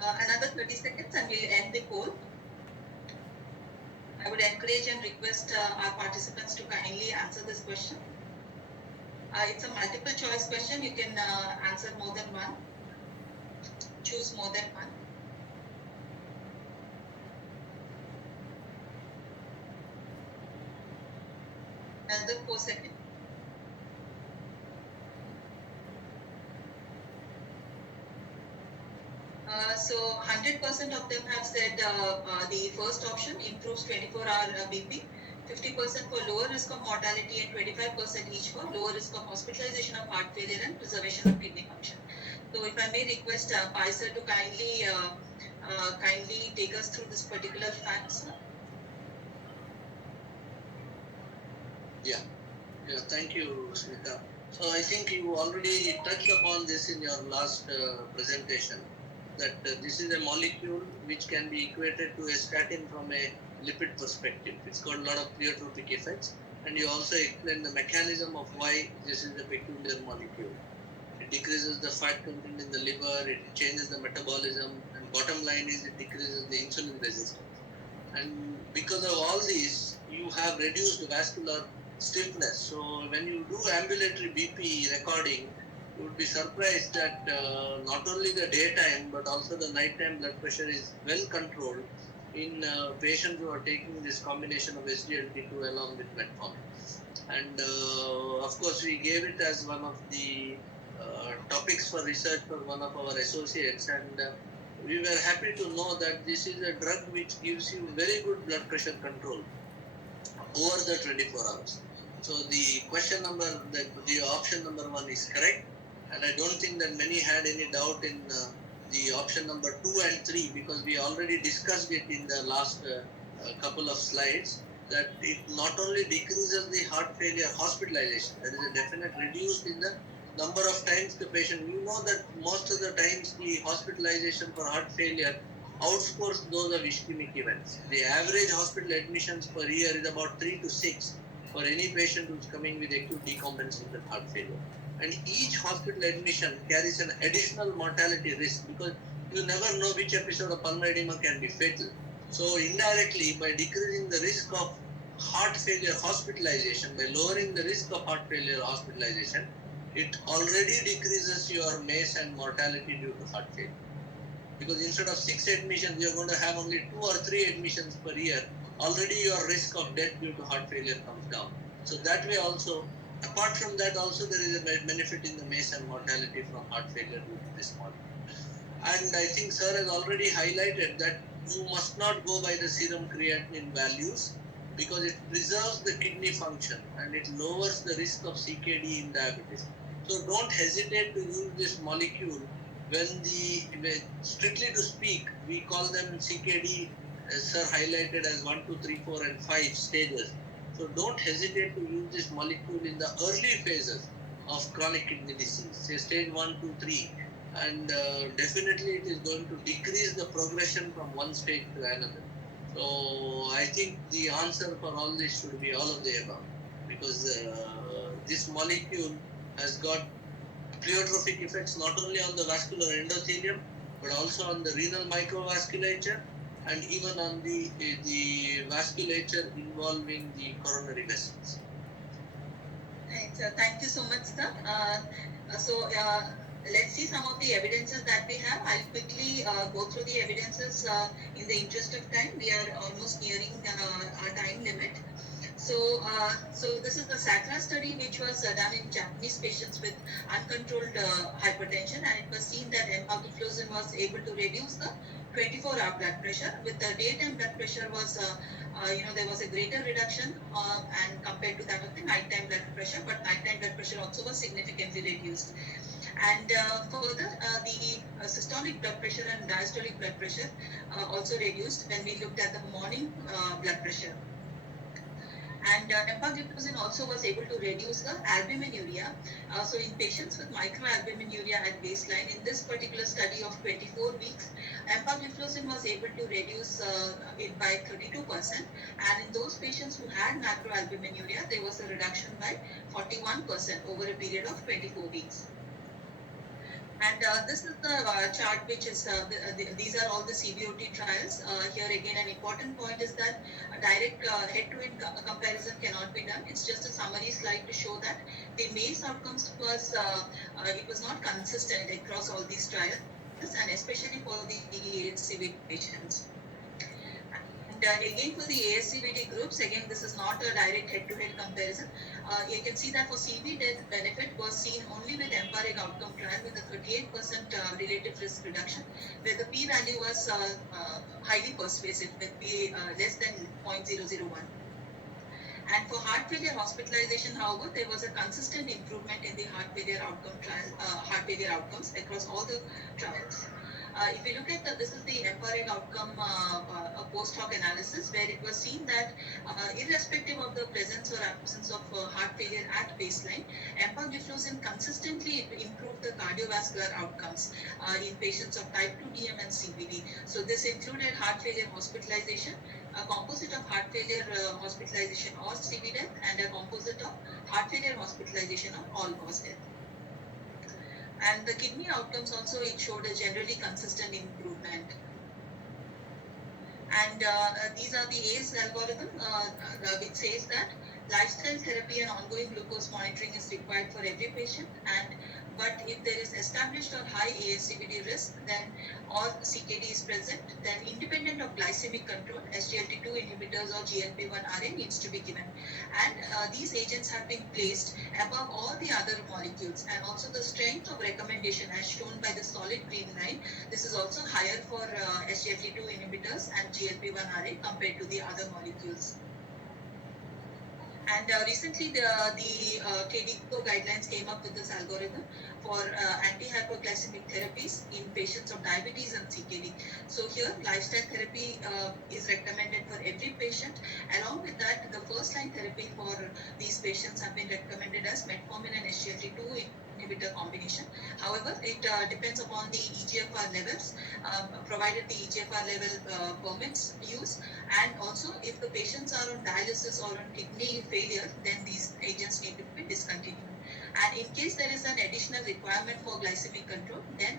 Another 30 seconds and we'll end the poll. I would encourage and request our participants to kindly answer this question. It's a multiple choice question. You can answer more than one. Choose more than one. Another 4 seconds. So 100% of them have said the first option, improves 24-hour BP, 50% for lower risk of mortality, and 25% each for lower risk of hospitalization of heart failure and preservation of kidney function. So if I may request Pai sir to kindly take us through this particular fact, sir. Yeah, thank you, Smita. So I think you already touched upon this in your last presentation, that this is a molecule which can be equated to a statin from a lipid perspective. It's got a lot of pleiotropic effects, and you also explain the mechanism of why this is a peculiar molecule. It decreases the fat content in the liver, it changes the metabolism, and bottom line is it decreases the insulin resistance. And because of all these, you have reduced vascular stiffness. So when you do ambulatory BP recording, you would be surprised that not only the daytime but also the nighttime blood pressure is well controlled in patients who are taking this combination of SGLT2 along with metformin. And of course, we gave it as one of the topics for research for one of our associates, and we were happy to know that this is a drug which gives you very good blood pressure control over the 24 hours. So the option number 1 is correct, and I don't think that many had any doubt in the option number 2 and 3, because we already discussed it in the last couple of slides, that it not only decreases the heart failure hospitalization, there is a definite reduce in the number of times the patient, you know that most of the times the hospitalization for heart failure outscores those of ischemic events. The average hospital admissions per year is about 3 to 6 for any patient who's coming with acute decompensated heart failure. And each hospital admission carries an additional mortality risk, because you never know which episode of pulmonary edema can be fatal. So indirectly, by decreasing the risk of heart failure hospitalization, by lowering the risk of heart failure hospitalization, it already decreases your MACE and mortality due to heart failure. Because instead of 6 admissions, you're going to have only 2 or 3 admissions per year. Already your risk of death due to heart failure comes down. So that way also, apart from that also, there is a benefit in the MACE and mortality from heart failure due to this molecule. And I think sir has already highlighted that you must not go by the serum creatinine values because it preserves the kidney function and it lowers the risk of CKD in diabetes. So don't hesitate to use this molecule when strictly to speak, we call them CKD, as sir highlighted as 1, 2, 3, 4 and 5 stages. So don't hesitate to use this molecule in the early phases of chronic kidney disease, say stage 1, 2, 3, and definitely it is going to decrease the progression from one stage to another. So I think the answer for all this should be all of the above, because this molecule has got pleiotropic effects not only on the vascular endothelium but also on the renal microvasculature and even on the vasculature involving the coronary vessels. Right, thank you so much, sir. Let's see some of the evidences that we have. I'll quickly go through the evidences in the interest of time. We are almost nearing our time limit. So this is the SACRA study, which was done in Japanese patients with uncontrolled hypertension, and it was seen that empagliflozin was able to reduce the 24-hour blood pressure. With the daytime blood pressure was, there was a greater reduction and compared to that of the nighttime blood pressure, but nighttime blood pressure also was significantly reduced. And further, the systolic blood pressure and diastolic blood pressure also reduced when we looked at the morning blood pressure. And empagliflozin also was able to reduce the albuminuria. So in patients with microalbuminuria at baseline, in this particular study of 24 weeks, empagliflozin was able to reduce it by 32%. And in those patients who had macroalbuminuria, there was a reduction by 41% over a period of 24 weeks. And this is the chart which is, these are all the CVOT trials. Here again, an important point is that a direct head-to-head comparison cannot be done. It's just a summary slide to show that the MACE outcomes was, it was not consistent across all these trials, and especially for the ASCVD patients. And again, for the ASCVD groups, again, this is not a direct head-to-head comparison. You can see that for CV death benefit was seen only with EMPA-REG outcome trial with a 38% relative risk reduction, where the p-value was highly persuasive with p less than 0.001. And for heart failure hospitalization, however, there was a consistent improvement in the heart failure outcome trial, heart failure outcomes across all the trials. If you look at this is the EMPA-REG outcome post hoc analysis, where it was seen that irrespective of the presence or absence of heart failure at baseline, empagliflozin consistently improved the cardiovascular outcomes in patients of type 2 DM and CVD. So this included heart failure hospitalization, a composite of heart failure hospitalization or CV death, and a composite of heart failure hospitalization or all-cause death. And the kidney outcomes also, it showed a generally consistent improvement. And these are the ACE algorithm, which says that lifestyle therapy and ongoing glucose monitoring is required for every patient. But if there is established or high ASCVD risk, then or CKD is present, then independent of glycemic control, SGLT2 inhibitors or GLP-1 RA needs to be given. And these agents have been placed above all the other molecules, and also the strength of recommendation as shown by the solid green line. This is also higher for SGLT2 inhibitors and GLP-1 RA compared to the other molecules. And recently, the KDIGO guidelines came up with this algorithm for anti-hyperglycemic therapies in patients of diabetes and CKD. So here, lifestyle therapy is recommended for every patient. Along with that, the first-line therapy for these patients have been recommended as metformin and SGLT2 inhibitor combination. However, it depends upon the EGFR levels, provided the EGFR level permits use, and also if the patients are on dialysis or on kidney failure, then these agents need to be discontinued. And in case there is an additional requirement for glycemic control, then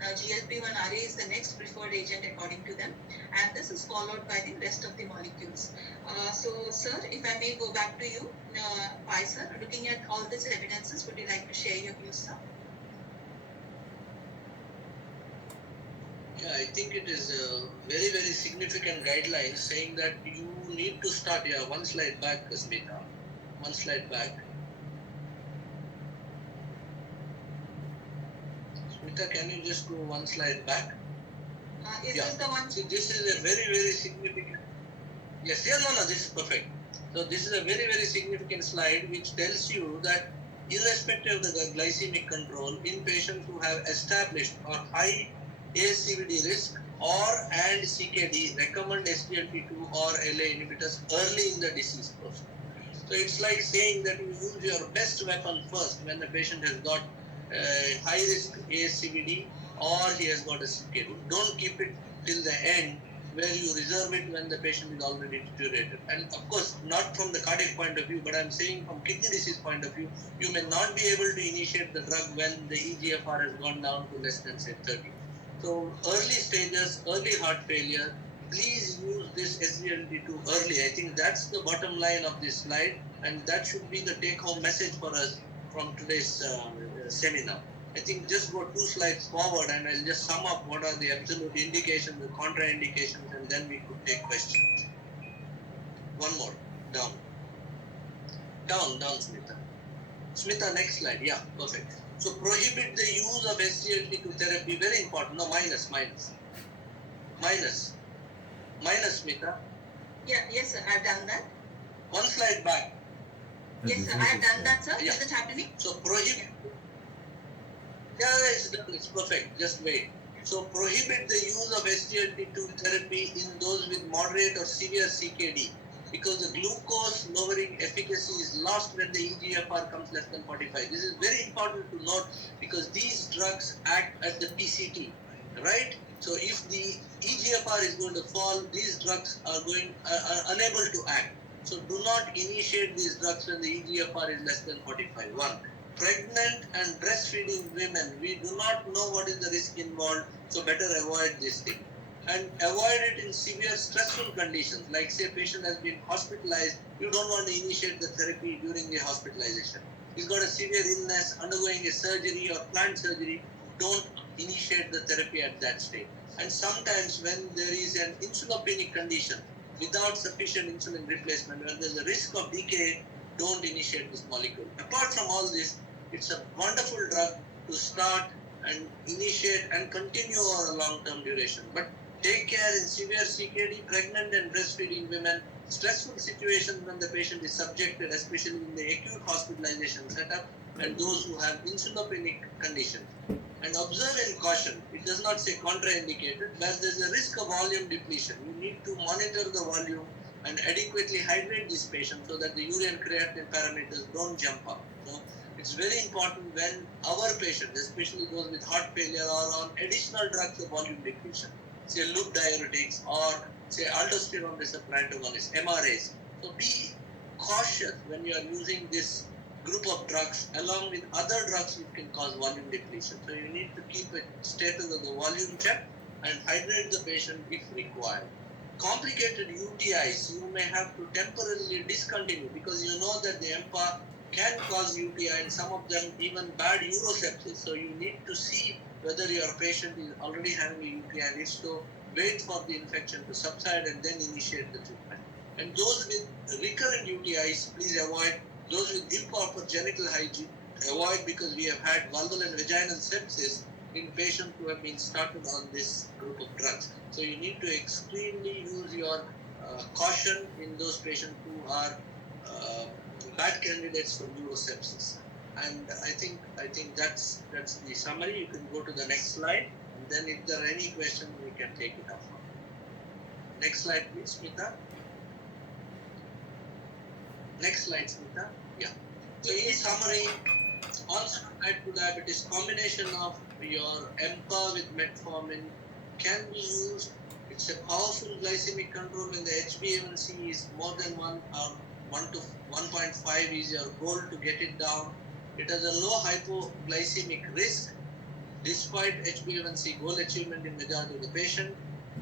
GLP-1 RA is the next preferred agent according to them, and this is followed by the rest of the molecules. So, sir, if I may go back to you, Pai sir, looking at all these evidences, would you like to share your views, sir? Yeah, I think it is a very, very significant guideline saying that you need to start. Yeah, one slide back, Smita. One slide back. Smita, can you just go one slide back? Is Yeah. this the one? See, this is a very, very significant. Yes, yeah, no, this is perfect. So this is a very, very significant slide which tells you that irrespective of the glycemic control in patients who have established or high ASCVD risk or and CKD, recommend SGLT2 or LA inhibitors early in the disease process. So it's like saying that you use your best weapon first when the patient has got high risk ASCVD or he has got a CKD. Don't keep it till the end where you reserve it when the patient is already deteriorated. And of course, not from the cardiac point of view, but I'm saying from kidney disease point of view, you may not be able to initiate the drug when the EGFR has gone down to less than say 30. So early stages, early heart failure, please use this SGLT2 early. I think that's the bottom line of this slide, and that should be the take-home message for us from today's seminar. I think just go 2 slides forward and I'll just sum up what are the absolute indications, the contraindications, and then we could take questions. One more. Down, Smita. Smita, next slide. Yeah, perfect. So prohibit the use of SGLT2 therapy. Very important. No, minus, Smita. Yeah, yes, sir. I've done that. One slide back. Yes, sir. I have done that, sir. Yeah. Is it happening? So prohibit. Yeah, it's done. It's perfect. Just wait. So prohibit the use of SGLT2 therapy in those with moderate or severe CKD because the glucose lowering efficacy is lost when the EGFR comes less than 45. This is very important to note because these drugs act at the PCT, right? So if the EGFR is going to fall, these drugs are unable to act. So do not initiate these drugs when the EGFR is less than 45. One. Pregnant and breastfeeding women, we do not know what is the risk involved, so better avoid this thing. And avoid it in severe stressful conditions, like say patient has been hospitalized, you don't want to initiate the therapy during the hospitalization. He's got a severe illness, undergoing a surgery or planned surgery, don't initiate the therapy at that stage. And sometimes when there is an insulopenic condition, without sufficient insulin replacement, when there's a risk of decay, don't initiate this molecule. Apart from all this, it's a wonderful drug to start and initiate and continue over a long-term duration. But take care in severe CKD, pregnant and breastfeeding women, stressful situations when the patient is subjected, especially in the acute hospitalization setup, and those who have insulopenic conditions. And observe and caution. It does not say contraindicated, but there's a risk of volume depletion. You need to monitor the volume and adequately hydrate this patient so that the urea and creatinine parameters don't jump up. So it's very important when our patients, especially those with heart failure, are on additional drugs of volume depletion, say loop diuretics or say aldosterone receptor antagonists, MRAs. So be cautious when you are using this group of drugs along with other drugs which can cause volume depletion. So you need to keep a status of the volume check and hydrate the patient if required. Complicated UTIs, you may have to temporarily discontinue because you know that the EMPA can cause UTI and some of them even bad urosepsis. So you need to see whether your patient is already having a UTI and if so, wait for the infection to subside and then initiate the treatment. And those with recurrent UTIs, please avoid. Those with improper genital hygiene, avoid because we have had vulval and vaginal sepsis in patients who have been started on this group of drugs. So you need to extremely use your caution in those patients who are bad candidates for urosepsis. And I think that's the summary. You can go to the next slide, and then if there are any questions, we can take it up. Next slide, please, Smita. Next slide, Smita. Yeah. So in summary, onset of type 2 diabetes, combination of your EMPA with metformin can be used. It's a powerful glycemic control when the HbA1c is more than 1 or 1 to 1.5 is your goal to get it down. It has a low hypoglycemic risk despite HbA1c goal achievement in majority of the patient.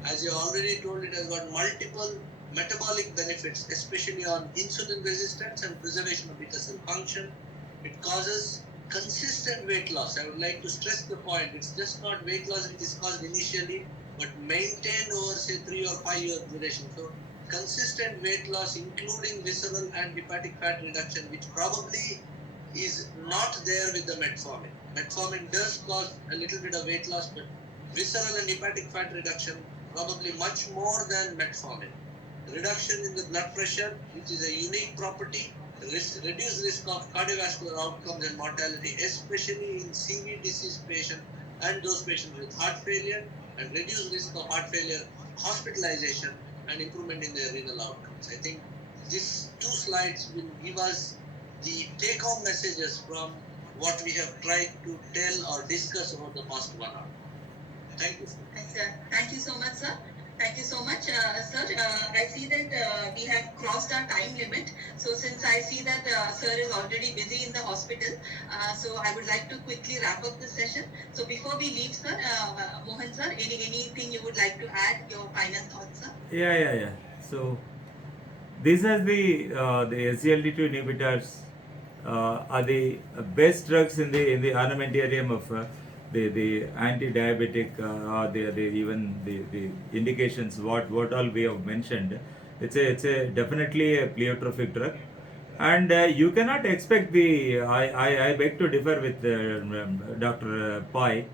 As you already told, it has got multiple metabolic benefits, especially on insulin resistance and preservation of beta cell function. It causes consistent weight loss. I would like to stress the point. It's just not weight loss which is caused initially, but maintained over say 3 or 5 year duration. So consistent weight loss, including visceral and hepatic fat reduction, which probably is not there with the metformin. Metformin does cause a little bit of weight loss, but visceral and hepatic fat reduction, probably much more than metformin. Reduction in the blood pressure, which is a unique property, reduced risk of cardiovascular outcomes and mortality, especially in CV disease patients and those patients with heart failure, and reduced risk of heart failure, hospitalization, and improvement in their renal outcomes. I think these two slides will give us the take-home messages from what we have tried to tell or discuss over the past 1 hour. Thank you. Yes, sir. Thank you so much, sir. Thank you so much, sir. I see that we have crossed our time limit. So since I see that sir is already busy in the hospital, so I would like to quickly wrap up this session. So before we leave, sir, Mohan sir, anything you would like to add? Your final thoughts, sir? Yeah. So these are the SGLT2 inhibitors are the best drugs in the armamentarium of the anti-diabetic or the even the indications what all we have mentioned. It's a definitely a pleiotropic drug, and you cannot expect I beg to differ with Dr. Pai.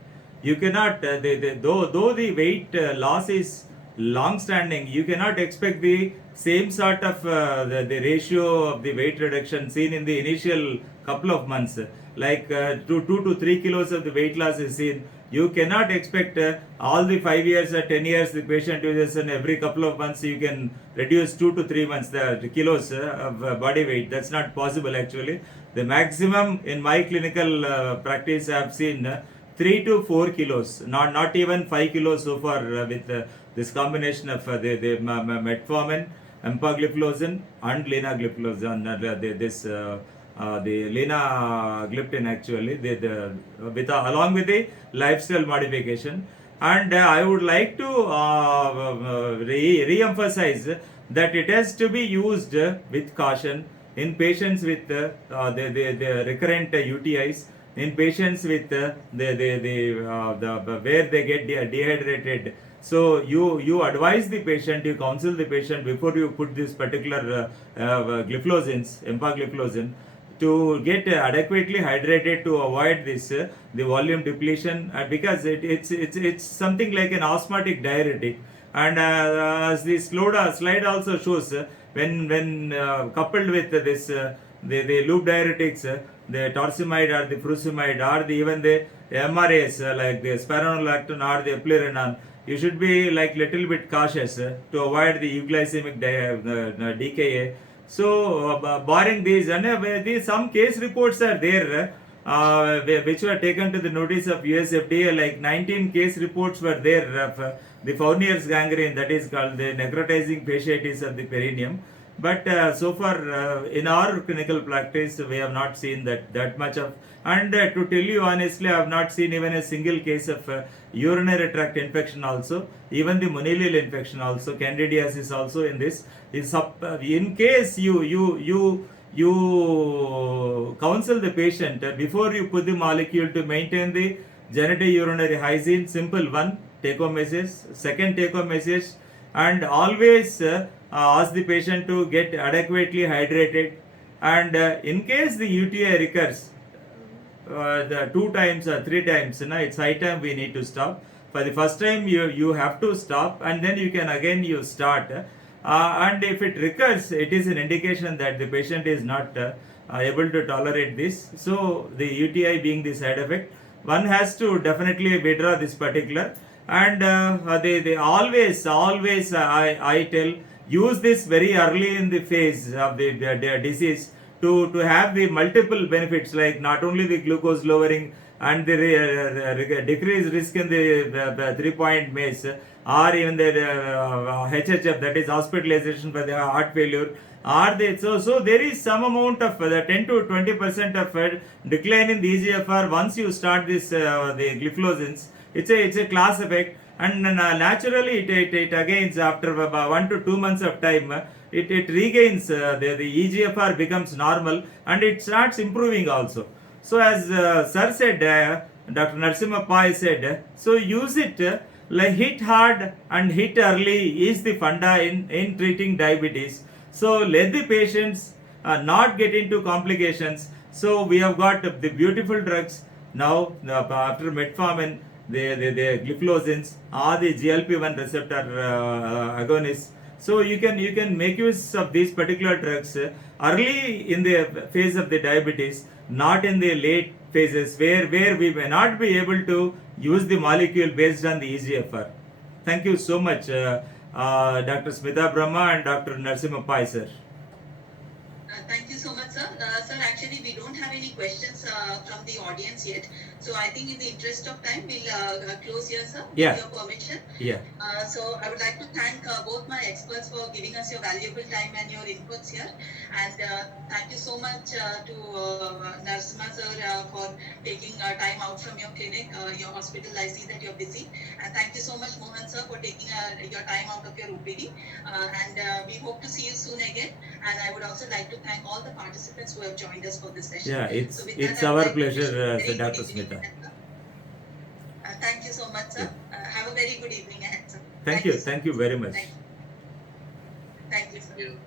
You cannot though the weight loss is long standing, you cannot expect the same sort of the ratio of the weight reduction seen in the initial couple of months, like 2 to 3 kilos of the weight loss is seen. You cannot expect all the 5 years or 10 years the patient uses, and every couple of months you can reduce 2 to 3 months the kilos of body weight. That's not possible actually. The maximum in my clinical practice I have seen 3 to 4 kilos, not even 5 kilos so far with this combination of the metformin, empagliflozin and linagliptin, the linagliptin actually, with along with the lifestyle modification. And I would like to re-emphasize that it has to be used with caution in patients with the recurrent UTIs, in patients with the where they get dehydrated. So you advise the patient, you counsel the patient before you put this particular gliflozins, empagliflozin, to get adequately hydrated to avoid this the volume depletion, because it's something like an osmotic diuretic. And as the slide also shows, when coupled with this the loop diuretics, the torsemide or the furosemide or even the MRAs like the spironolactone or the eplerenone, you should be like little bit cautious to avoid the euglycemic DKA. So barring these, and some case reports are there which were taken to the notice of US FDA, like 19 case reports were there of the Fournier's gangrene, that is called the necrotizing fasciitis of the perineum. But so far in our clinical practice we have not seen that much of, and to tell you honestly, I have not seen even a single case of urinary tract infection also, even the monilial infection also, candidiasis also in this is in case you counsel the patient before you put the molecule to maintain the genitourinary hygiene. Simple one take home message. Second take home message, and always ask the patient to get adequately hydrated. And in case the UTI recurs the 2 times or 3 times, it's high time we need to stop. For the first time you have to stop, and then you can again you start. And if it recurs, it is an indication that the patient is not able to tolerate this. So the UTI being the side effect, one has to definitely withdraw this particular. And they always I tell, use this very early in the phase of the disease to have the multiple benefits, like not only the glucose lowering and the decreased risk in the 3-point MACE, or even the HHF, that is hospitalization for the heart failure, so there is some amount of 10 to 20% of decline in the EGFR once you start this the gliflozins. It's a class effect, and naturally it again after 1 to 2 months of time it regains the EGFR becomes normal, and it starts improving also. So as sir said, Dr. Narasimha Pai said, so use it, like hit hard and hit early is the funda in treating diabetes. So let the patients not get into complications. So we have got the beautiful drugs now after metformin, the glyphosins or the GLP-1 receptor agonists. So you can make use of these particular drugs early in the phase of the diabetes, not in the late phases where we may not be able to use the molecule based on the EGFR. Thank you so much, Dr. Smita Brahma and Dr. Narasimha Pai, sir. Thank you so much, sir. Sir, actually, we don't have any questions from the audience yet. So I think in the interest of time, we'll close here, sir, Yeah. with your permission. Yeah. So I would like to thank both my experts for giving us your valuable time and your inputs here. And thank you so much to Narasimha sir for taking time out from your clinic, your hospital. I see that you're busy. And thank you so much, Mohan sir, for taking your time out of your OPD. And we hope to see you soon again. And I would also like to thank all the participants who have joined us for this session. Yeah, it's So with it's that, I would our like to wish pleasure, you a very Dr. good evening Smita. ahead, sir. Thank you so much, sir. Have a very good evening ahead, sir. Thank you, sir. thank you very much. Thank you, sir. Thank you.